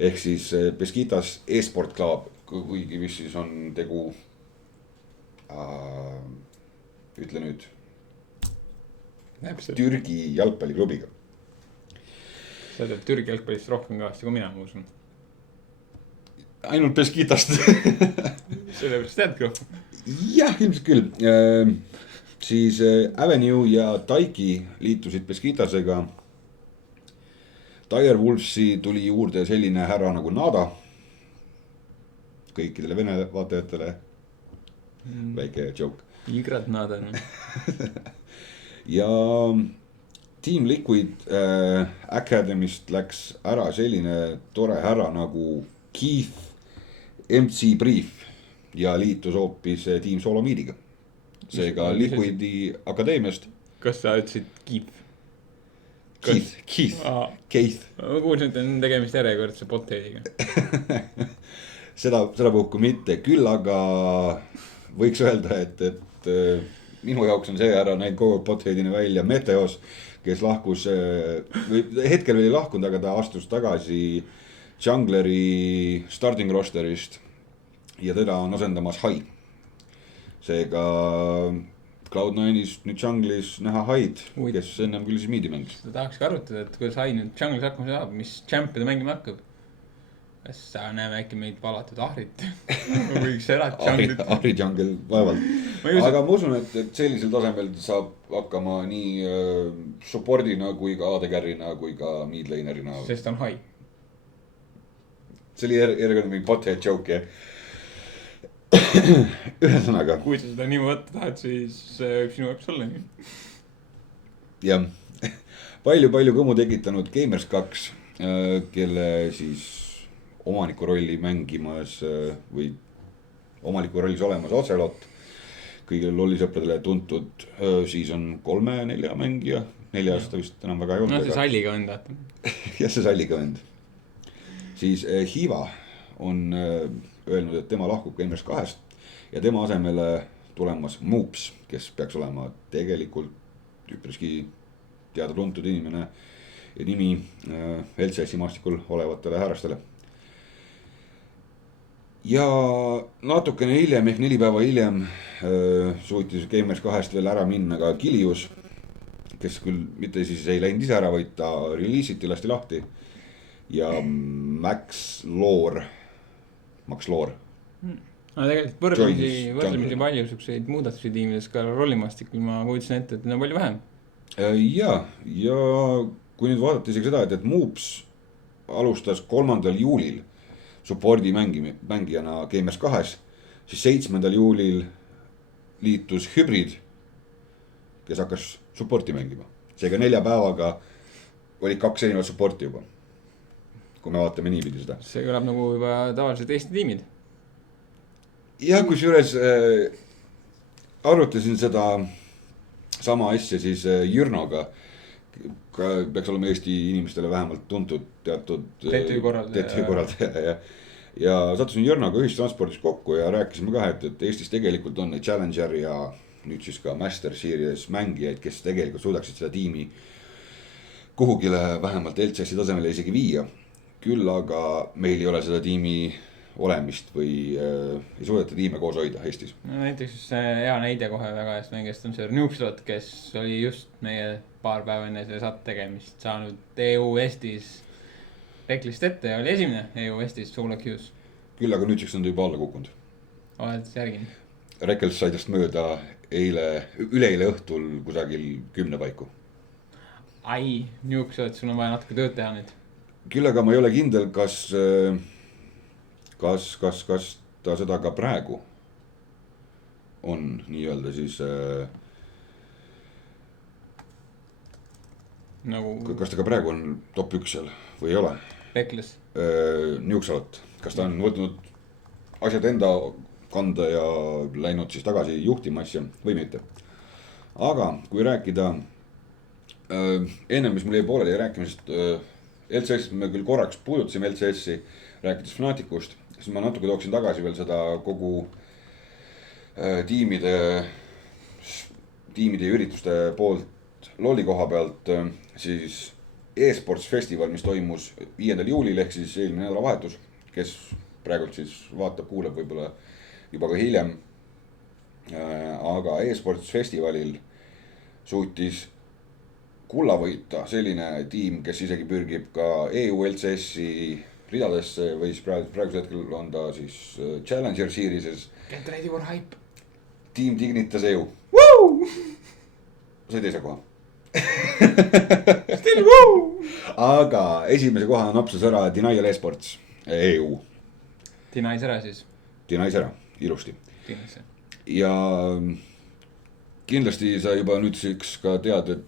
Ehk siis Beskitas e-sport club, kuigi mis siis on tegu, ütle nüüd, Türgi jalgpalliklubiga. Sa tead Türgi jalgpallist rohkem kõvasti kui mina, ma usun. Ainult Beskitast. Sellepärast teadki rohkem. Jah, ilmselt küll. Siis Avenue ja Taiki liitusid Beskitasega. Dire Wolvesi tuli juurde selline härra nagu Nada. Kõikidele vene vaatajatele. Väike joke. Igrad Nada. Ja Team Liquid Academy'st läks ära selline tore härra nagu Keith MC Brief ja liitus hoopis Team Solomidiga. Seega Liquidi akadeemiast. Kas sa ütlesid Keith? Keith. Ma kuulsin, et on tegemist järjekordse botheadiga. Seda puhku mitte, küll aga võiks öelda, et minu jaoks on see ära näinud kogu botheadina välja Meteos, kes lahkus, või hetkel veel ei lahkunud, aga ta astus tagasi Jungleri starting rosterist ja teda on asendamas Hai. Seega Cloud9-is nüüd Junglis näha Haid, kes ennem küll siis Midi mängis. Seda tahakski arutada, et kuidas Hai nüüd Junglis hakkama saab, mis champida mängima hakkab. Kas sa näeme äkki meid valatud Ahrit? Võiks ära Junglit. Ahri Jungle vaevalt. Aga ma usun, et sellisel tasemel saab hakkama nii supportina kui ka AD carry'na kui ka midlanerina. Sest on Hai. See oli järgmine mingi bothead joke, ühesõnaga. Kui sa seda nii võtta tahad, siis võib sinu jaoks olla nii. Jah, palju kõmu tekitanud Gamers 2, kelle siis omaniku rolli mängimas või omaniku rollis olemas Ocelot. Kõigile lollisõpradele tuntud season 3-4 mängija, 4 aasta vist enam väga ei olnud. No see salliga vend, vaata. Jah, see salliga vend. Siis Hiva on öelnud, et tema lahkub Gamers 2-st ja tema asemele tulemas Moops, kes peaks olema tegelikult üpriski teada-tuntud inimene ja nimi LCS-i maastikul olevatele härrastele. Ja natukene hiljem ehk 4 päeva hiljem suutis Gamers 2-st veel ära minna ka Kilius, kes küll mitte siis ei läinud ise ära, vaid ta releasiti, lasti lahti. Ja Max Lore. No tegelikult võrdlemisi palju sukseid muudatusi tiimides ka rollimastikul ma kuulsin ette, et need on palju vähem. Ja kui nüüd vaadata isegi seda, et Moops alustas 3. juulil supporti mängijana Gamers 2, siis 7. juulil liitus Hybrid, kes hakkas supporti mängima. Seega 4 päevaga oli 2 erinevat supporti juba. Kui me vaatame niipidi seda. See kõlab nagu juba tavaliselt Eesti tiimid. Ja kui juures arutasin seda sama asja siis Jürnoga, peaks olema Eesti inimestele vähemalt tuntud teatud TTÜ-korraldaja. Ja sattusin Jürnoga ühistranspordis kokku ja rääkisime ka, et Eestis tegelikult on Challenger ja nüüd siis ka Master Series mängijaid, kes tegelikult suudaksid seda tiimi kuhugile vähemalt LCS-i tasemele isegi viia. Küll aga meil ei ole seda tiimi olemist või ei suudeta tiime koos hoida Eestis. No, näiteks hea näide kohe väga hästi mängijast on see Nukeslot, kes oli just meie paar päeva enne selle saate tegemist saanud EU Estis reklist ette ja oli esimene EU Estis solo queues. Küll aga nüüdseks on ta juba alla kukkunud. Oled järginud? Rekels sai tast mööda üleeile õhtul kusagil 10 paiku. Ai, Nukeslot, sul on vaja natuke tööd teha nüüd. Küll aga ma ei ole kindel, kas ta seda ka praegu on nii-öelda siis nagu... Kas ta ka praegu on top 1 seal või ei ole? Rekles. Nukeslot, kas ta on võtnud asjad enda kanda ja läinud siis tagasi juhtima asja või mitte. Aga kui rääkida ennem, mis mul jäi pooleli rääkimisest LCS, me küll korraks puudutasime LCS-i, rääkides Fnaticust, siis ma natuke tooksin tagasi veel seda kogu tiimide ja ürituste poolt lolli koha pealt, siis e-sports festival, mis toimus 5. juulil ehk siis eelmine nädalavahetus, kes praegult siis vaatab, kuuleb võib-olla juba ka hiljem. Aga e-sports festivalil suutis kulla võita selline tiim, kes isegi pürgib ka EU LCS-i ridadesse või siis praegusel hetkel on ta siis Challenger Serieses. Get ready for hype. Team Dignitas EU. Sai teise koha. aga esimese koha napsas ära Denial Esports EU. Denies ära siis. Denies ära, ilusti. Ja kindlasti sa juba nüüdseks ka tead, et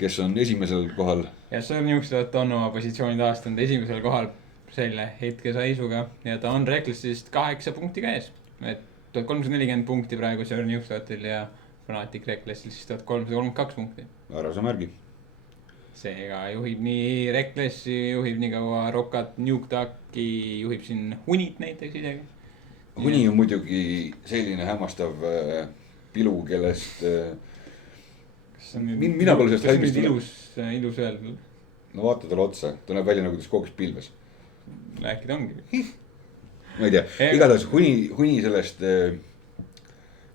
kes on esimesel kohal. Ja Surniuksed on oma positsiooni taastanud esimesel kohal selle hetkesaisuga ja ta on Recklessist 8 punkti käes. Et 1340 punkti praegu Surniuksetil ja Fnatic Recklessil siis 1332 punkti. Ära sa märgi. Seega juhib nii Recklessi, juhib nii kaua Rockat, Nuketaki, juhib siin Hunit näiteks isegi. Huni on muidugi selline hämmastav pilu, kellest mina pole sellest häimist ilus öeldud. No vaata talle otsa, ta näeb välja nagu ta koogis pilves. Rääkida ongi. Ma ei tea, igatahes Huni sellest,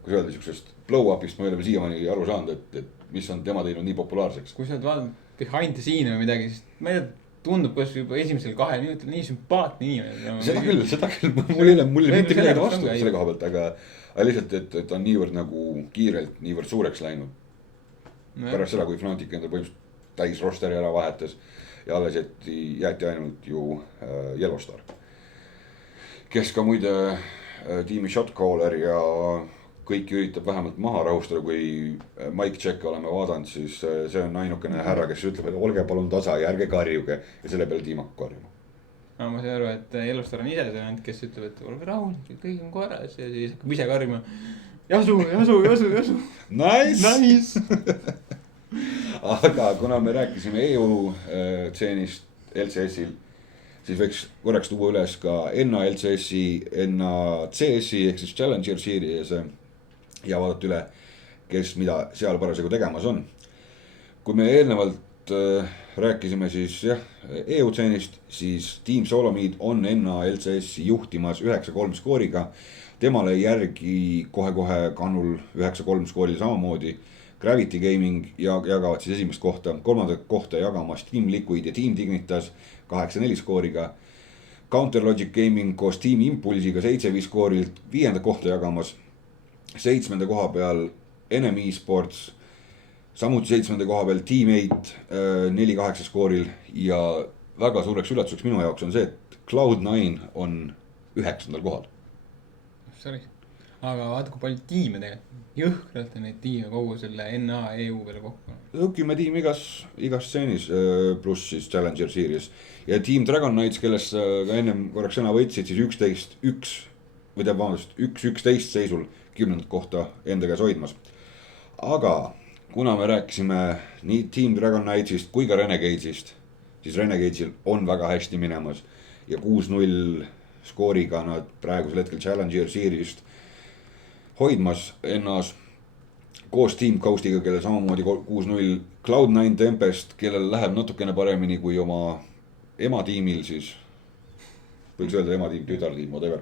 kuidas öelda, siuksest blow-up'ist ma ei ole veel siiamaani aru saanud, et mis on tema teinud nii populaarseks. Kui sa vaatad behind the scene või midagi, siis ma ei tea, tundub kas juba esimesel 2 minutil nii sümpaatne inimene. Seda küll, mul ei ole mitte midagi vastu selle koha pealt, aga lihtsalt, et on niivõrd nagu kiirelt, niivõrd suureks läinud. Pärast seda, kui Fnatic endal põhimõtteliselt täis rosteri ära vahetas ja alles jäeti ainult ju Yellowstar. Kes ka muide tiimi Shotcaller ja kõiki üritab vähemalt maha rahustada, kui Mike Check oleme vaadanud, siis see on ainukene härra, kes ütleb, et olge palun tasa ja ärge karjuge ja selle peale tiim hakkab karjuma. Ma saan aru, et Yellowstar on ise see vend, kes ütleb, et olge rahulik, kõik on korras ja siis hakkab ise karjuma. Jasu. Nice! Aga kuna me rääkisime EU tseenist LCS-il, siis võiks korraks tuua üles ka NA LCS-i, NA CS-i ehk siis Challenger Series ja vaadata üle, kes mida seal parasjagu tegemas on. Kui me eelnevalt rääkisime siis EU tseenist, siis Team Solomid on NA LCS-i juhtimas 9-3 skooriga. Temale järgi kohe kannul 9-3 skooril samamoodi. Gravity Gaming jagavad siis esimest kohta, kolmandat kohta jagamas Team Liquid ja Team Dignitas 8-4 skooriga. Counter Logic Gaming koos Team Impulsiga 7-5 skoorilt 5. kohta jagamas. 7. koha peal NM Esports, samuti 7. koha peal Team 8 4-8 skooril ja väga suureks üllatuseks minu jaoks on see, et Cloud9 on 9. kohal. Sorry. Aga vaata, kui palju tiime tegelikult. Jõhkralt on neid tiime kogu selle NA EU peale kokku. 10 tiim igas stseenis, pluss siis Challenger Series. Ja Team Dragon Knights, kellest ka ennem korraks sõna võtsid, siis 11 seisul 10. kohta enda käes hoidmas. Aga kuna me rääkisime nii Team Dragon Knightsist kui ka Renegadesist, siis Renegadesil on väga hästi minemas. Ja 6-0 skooriga nad praegusel hetkel Challenger Series'ist hoidmas NA-s koos Team Coastiga, kellel samamoodi 6-0 Cloud9 Tempest, kellel läheb natukene paremini kui oma ematiimil siis, võiks öelda ematiim, tütartiim, whatever.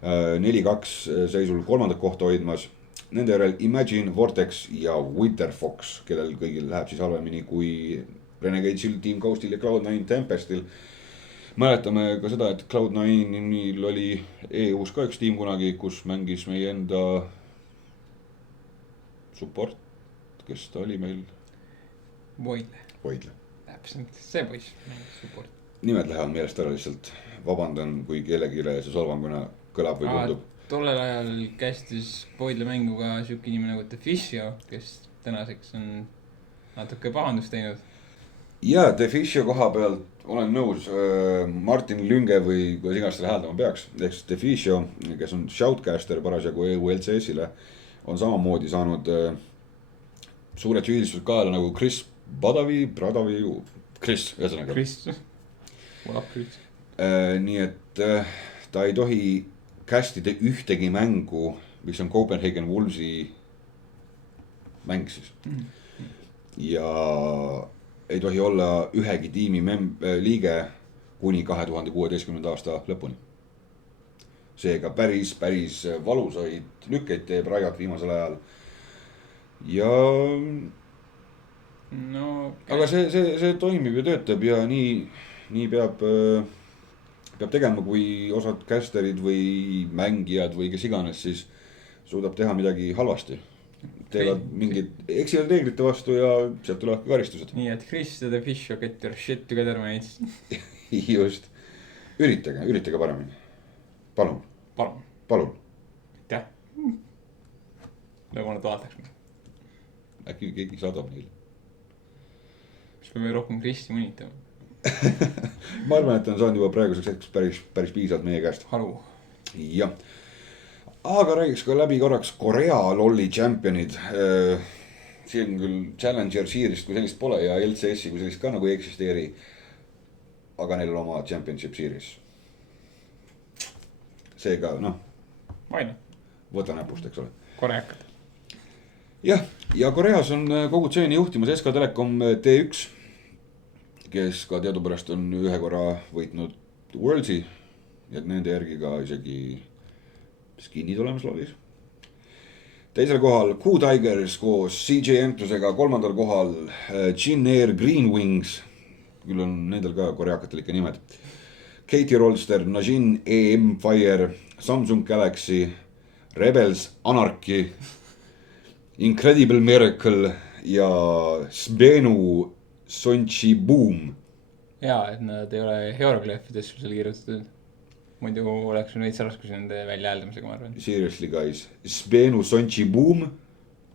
4-2 seisul 3. kohta hoidmas. Nende järel Imagine, Vortex ja Winterfox, kellel kõigil läheb siis halvemini kui Renegadesil, Team Coastil ja Cloud9 Tempestil. Mäletame ka seda, et Cloud9-il oli EUs ka üks tiim kunagi, kus mängis meie enda support, kes ta oli meil? Voidle. Täpselt, see poiss support. Nimed lähevad meelest ära lihtsalt. Vabandan, kui kellegile see solvanguna kõlab või tundub. Tollel ajal kästis Voidle mängu ka siuke inimene nagu Defisio, kes tänaseks on natuke pahandust teinud. Ja Defisio koha pealt olen nõus Martin Lünge või kuidas iganes selle hääldama peaks. Ehk Defisio, kes on shoutcaster parasjagu EU LCS-ile, on samamoodi saanud suured süüdistused kaela nagu Chris Bradavi, Chris, ühesõnaga. Chris. Nii et ta ei tohi castida ühtegi mängu, mis on Copenhagen Wolvesi mäng siis. Ja ei tohi olla ühegi tiimi liige kuni 2016. aasta lõpuni. Seega päris valusaid lükkeid teeb Riot viimasel ajal. Ja aga see toimib ja töötab ja nii peab tegema, kui osad casterid või mängijad või kes iganes siis suudab teha midagi halvasti. teevad mingid eksivad reeglite vastu ja sealt tulevad ka karistused. nii et Chris ja The Fish, get your shit together, mates. Just. Üritage paremini. Palun. Aitäh. Nagu nad vaataks. Äkki keegi saadab neile. Siis peame rohkem Chrisi mõnitama. Ma arvan, et on saanud juba praeguseks päris piisavalt meie käest. Halu. Jah. Aga räägiks ka läbi korraks Korea lolli championid. Siin küll Challenger Series'ist kui sellist pole ja LCS-i kui sellist ka nagu ei eksisteeri. Aga neil on oma Championship Series. Seega, võta näpust, eks ole. Koreakad. Jah, ja Koreas on kogu tseeni juhtimas SK Telekom T1, kes ka teadupärast on ühe korra võitnud Worldsi ja nende järgi ka isegi skinid olemas lollis. Teisel kohal Q-Tigers koos CJ Entusega, kolmandal kohal Jin Air Green Wings, küll on nendel ka koreakatel ikka nimed. Katie Rolster, Najin EM Fire, Samsung Galaxy, Rebels Anarchy, Incredible Miracle ja Sbenu Sonchi Boom. Jaa, et nad ei ole hieroglüüfides seal kirjutatud. Muidu oleks veits raskusi nende välja hääldamisega, ma arvan. Seriously guys, Sbenu Sonchi Boom.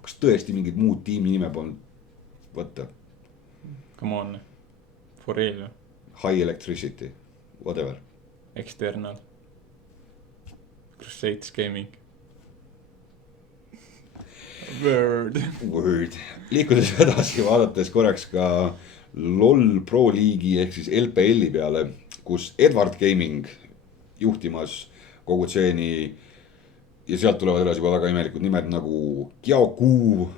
Kas tõesti mingid muud tiimi nime polnud võtta? Come on, for real. High Electricity, whatever. External. Crusades Gaming. Word. Liikudes edasi, vaadates korraks ka LOL Pro League'i ehk siis LPL-i peale, kus Edward Gaming juhtimas kogu tseeni ja sealt tulevad edasi juba väga imelikud nimed nagu Kiaoku,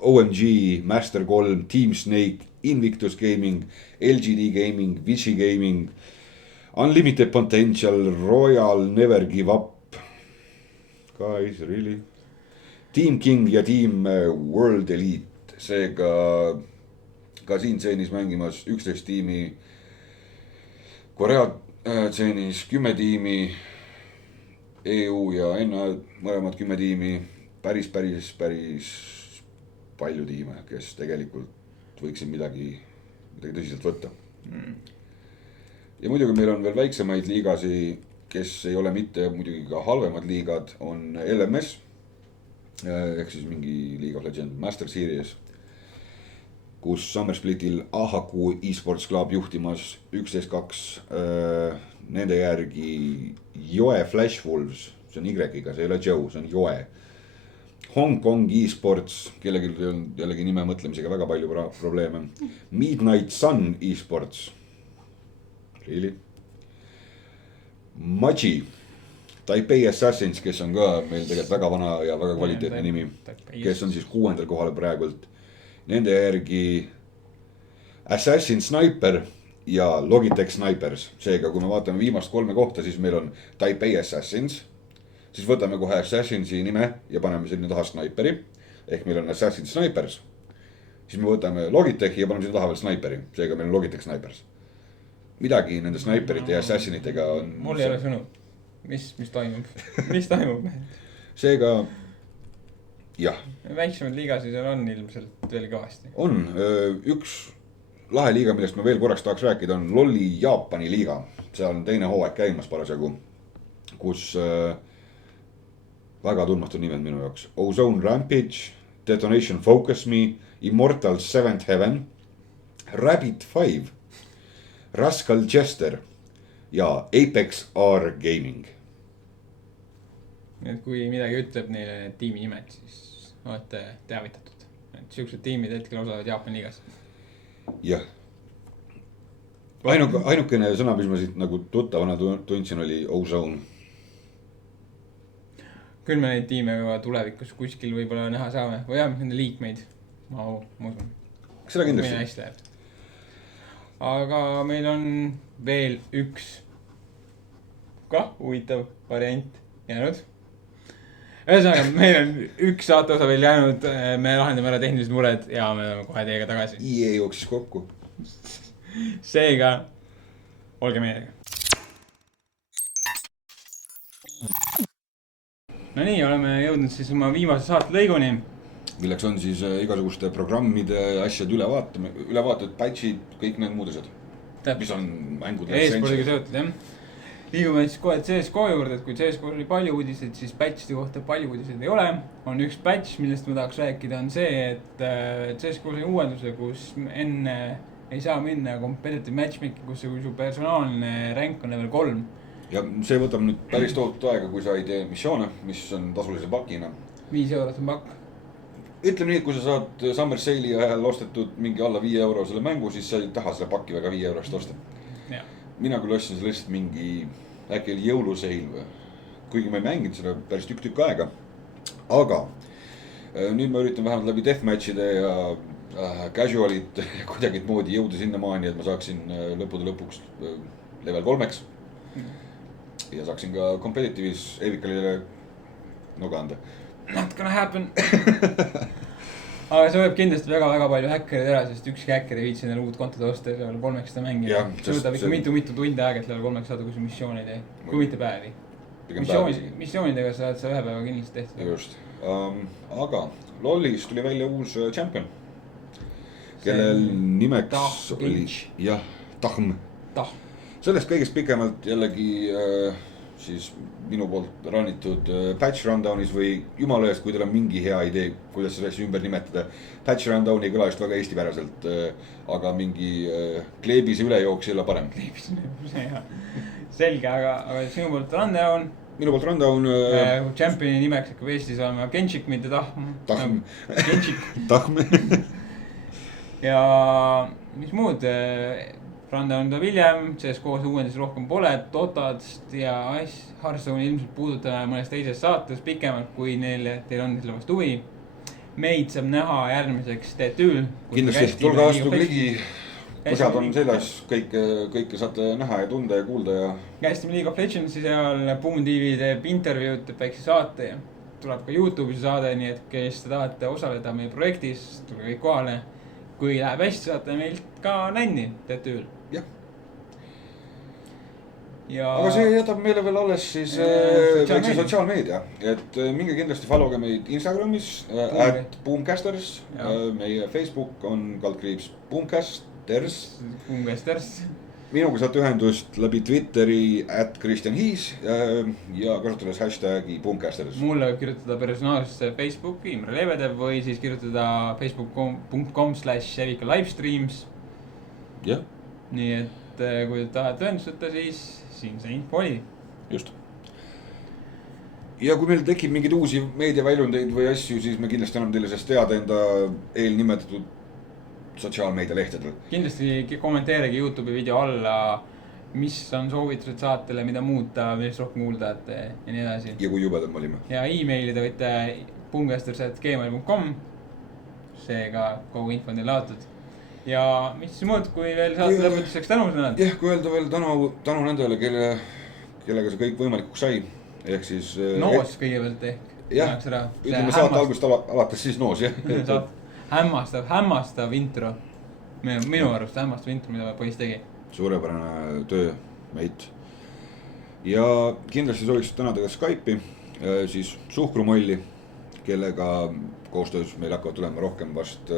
OMG, Master 3, Team Snake, Invictus Gaming, LGD Gaming, Vichy Gaming, Unlimited Potential, Royal Never Give Up. Guys, really? Team King ja Team World Elite, seega ka siin tseenis mängimas 11 tiimi, Korea tseenis 10 tiimi, EU ja NA mõlemad 10 tiimi, päris palju tiime, kes tegelikult võiksid midagi tõsiselt võtta. Ja muidugi meil on veel väiksemaid liigasi, kes ei ole mitte muidugi ka halvemad liigad, on LMS, ehk siis mingi League of Legends Master Series, kus Summer Splitil Ahaku eSports Club juhtimas 11-2, nende järgi Joe Flash Wolves, see on Y-ga, see ei ole Joe, see on Joe. Hong Kong eSports, kellegi on jällegi nime mõtlemisega väga palju probleeme. Midnight Sun eSports, really? Maji, Taipei Assassins, kes on ka meil tegelikult väga vana ja väga kvaliteetne nimi, kes on siis 6. kohal praegult. Nende järgi Assassin Sniper ja Logitech Snipers. Seega, kui me vaatame viimast 3 kohta, siis meil on Taipei Assassins. Siis võtame kohe Assassinsi nime ja paneme sinna taha Sniperi. Ehk meil on Assassin Snipers. Siis me võtame Logitechi ja paneme sinna taha veel Sniperi. Seega meil on Logitech Snipers. Midagi nende Sniperite ja Assassinitega on... Mul ei ole sõnu. Mis toimub? Mis toimub? Seega, jah. Väiksemad liigasid on ilmselt veel kõvasti. On. Üks lahe liiga, millest ma veel korraks tahaks rääkida, on Lolli Jaapani liiga. Seal on teine hooaeg käimas parasjagu, kus väga tundmatud nimed minu jaoks. Ozone Rampage, Detonation Focus Me, Immortal 7th Heaven, Rabbit 5, Rascal Chester ja Apex R Gaming. Nii et kui midagi ütleb neile tiimi nimed, siis olete teavitatud. Et siuksed tiimid hetkel osalevad Jaapani liigas. Jah. Ainukene sõna, mis ma siit nagu tuttavana tundsin, oli Ozone. Küll me neid tiime ka tulevikus kuskil võib-olla näha saame. Või jah, nende liikmeid. Ma usun. Seda kindlasti. Meie hästi läheb. Aga meil on veel üks ka huvitav variant jäänud. Ühesõnaga, meil on üks saate osa veel jäänud. Me lahendame ära tehnilised mured ja me oleme kohe teiega tagasi. IE jooksis kokku. Seega, olge meiega. No nii, oleme jõudnud siis oma viimase saate lõiguni. milleks on siis igasuguste programmide asjad ülevaated, patchid, kõik need muud asjad. Mis on mängud. E-spordiga seotud, jah. Liigume siis kohe CSGO juurde, et kui CSGO oli palju uudiseid, siis patchide kohta palju uudiseid ei ole. On üks patch, millest ma tahaks rääkida, on see, et CSGO sai uuenduse, kus enne ei saa minna competitive matchmakingusse, kui su personaalne rank on level 3. Ja see võtab nüüd päris tohutut aega, kui sa ei tee missioone, mis on tasulise pakina. 5 eurot on pakk. Ütleme nii, et kui sa saad Summer Sale'i ajal ostetud mingi alla 5 euro selle mängu, siis sa ei taha selle pakki väga 5 eurost osta. Ja. Mina küll ostsin selle lihtsalt mingi, äkki oli jõuluseil või. Kuigi ma ei mänginud seda päris tükk aega. Aga nüüd ma üritan vähemalt läbi deathmatchide ja casualit kuidagi moodi jõuda sinna maani, et ma saaksin lõppude lõpuks level 3-ks. Ja saaksin ka competitive'is Evikalile noga anda. Not gonna happen. Aga see võib kindlasti väga palju häkkerid ära, sest ükski häkker ei viitsi neil uut kontot osta ja level 3-ks seda mängida. See võtab ikka mitu tundi aega, et level 3-ks saada, kui see missioon ei tee. Kui mitte päevi. Missioonidega saad sa ühe päeva kindlasti tehtud. Just. Aga LoL'is tuli välja uus champion, kellel nimeks oli Tahm. Sellest kõigest pikemalt jällegi siis minu poolt rannitud patch rundownis või jumala eest, kui teil on mingi hea idee, kuidas seda asja ümber nimetada. Patch rundown ei kõla just väga eestipäraselt, aga mingi kleebise ülejooks ei ole parem. Kleebise ülejooks, jah. Selge, aga sinu poolt rundown. Minu poolt rundown. Championi nimeks hakkab Eestis olema Genshik, mitte Tahm. Genshik. Tahm. Ja mis muud? Rundown tuleb hiljem, CSGO-s uuendis rohkem pole, Dotast ja Hearthstone'i ilmselt puudutame mõnes teises saates pikemalt, kui teil on selle vastu huvi. Meid saab näha järgmiseks TTÜ-l. Kindlasti, tulge astu ligi, osad on selles, kõike saate näha ja tunda ja kuulda ja... Käistame League of Legendsi seal, Boom TV teeb intervjuud, teeb väikse saate ja tuleb ka YouTube'i saade, nii et kes te tahate osaleda meie projektis, tulge kõik kohale. Kui läheb hästi, saate meilt ka nänni TTÜ-l. Jah. Aga see jätab meile veel alles siis väikse sotsiaalmeedia, et minge kindlasti followge meid Instagramis @boomcasters, meie Facebook on _ boomcasters. Minuga saate ühendust läbi Twitteri @ChristianHiis ja kasutades hashtagi boomcasters. Mulle võib kirjutada personaalsesse Facebooki Imre Lebedev või siis kirjutada facebook.com/Evika-livestreams. Jah. Nii et kui te tahate ühendust võtta, siis siin see info oli. Just. Ja kui meil tekib mingeid uusi meediaväljundeid või asju, siis me kindlasti anname teile sest teada enda eelnimetatud sotsiaalmeedia lehtedel. Kindlasti kommenteerige YouTube'i video alla, mis on soovitused saatele, mida muuta, millest rohkem kuuldate ja nii edasi. Ja kui jubedad me olime. Ja e-maili te võite boomcasters@gmail.com. Seega kogu info on teil laotud. Ja mis muud, kui veel saate lõpetuseks tänusõnad? Jah, kui öelda veel tänu nendele, kellega see kõik võimalikuks sai. Ehk siis... Noos kõigepealt ehk. Jah, ütleme saate algust alates siis Noos, jah. Hämmastav intro. Minu arust hämmastav intro, mida poiss tegi. Suurepärane töö, meit. Ja kindlasti sooviks tänada ka Skype'i, siis Suhkrumolli, kellega koostöös meil hakkavad tulema rohkem vast...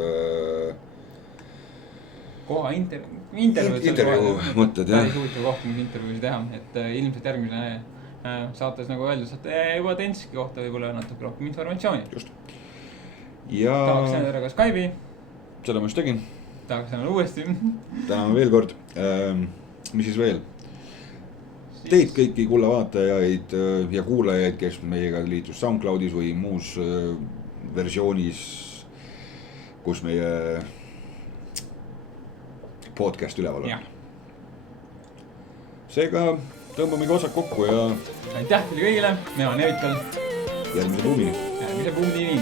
Koha intervjuu mõtted, jah. Päris huvitav koht, mis intervjuusi teha, et ilmselt järgmine saates, nagu öeldud, saate juba Denski kohta võib-olla natuke rohkem informatsiooni. Just. Ja... Tahaks tänada ka Skype'i. Seda ma just tegin. Tahaks tänada uuesti. Täname veel kord. Mis siis veel? Teid kõiki kullavaatajaid ja kuulajaid, kes meiega liitus SoundCloudis või muus versioonis, kus meie podcast üleval on. Seega tõmbamegi osad kokku ja... Aitäh teile kõigile, mina olen Evikal. Järgmise Boomini.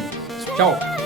Ciao. Ciao.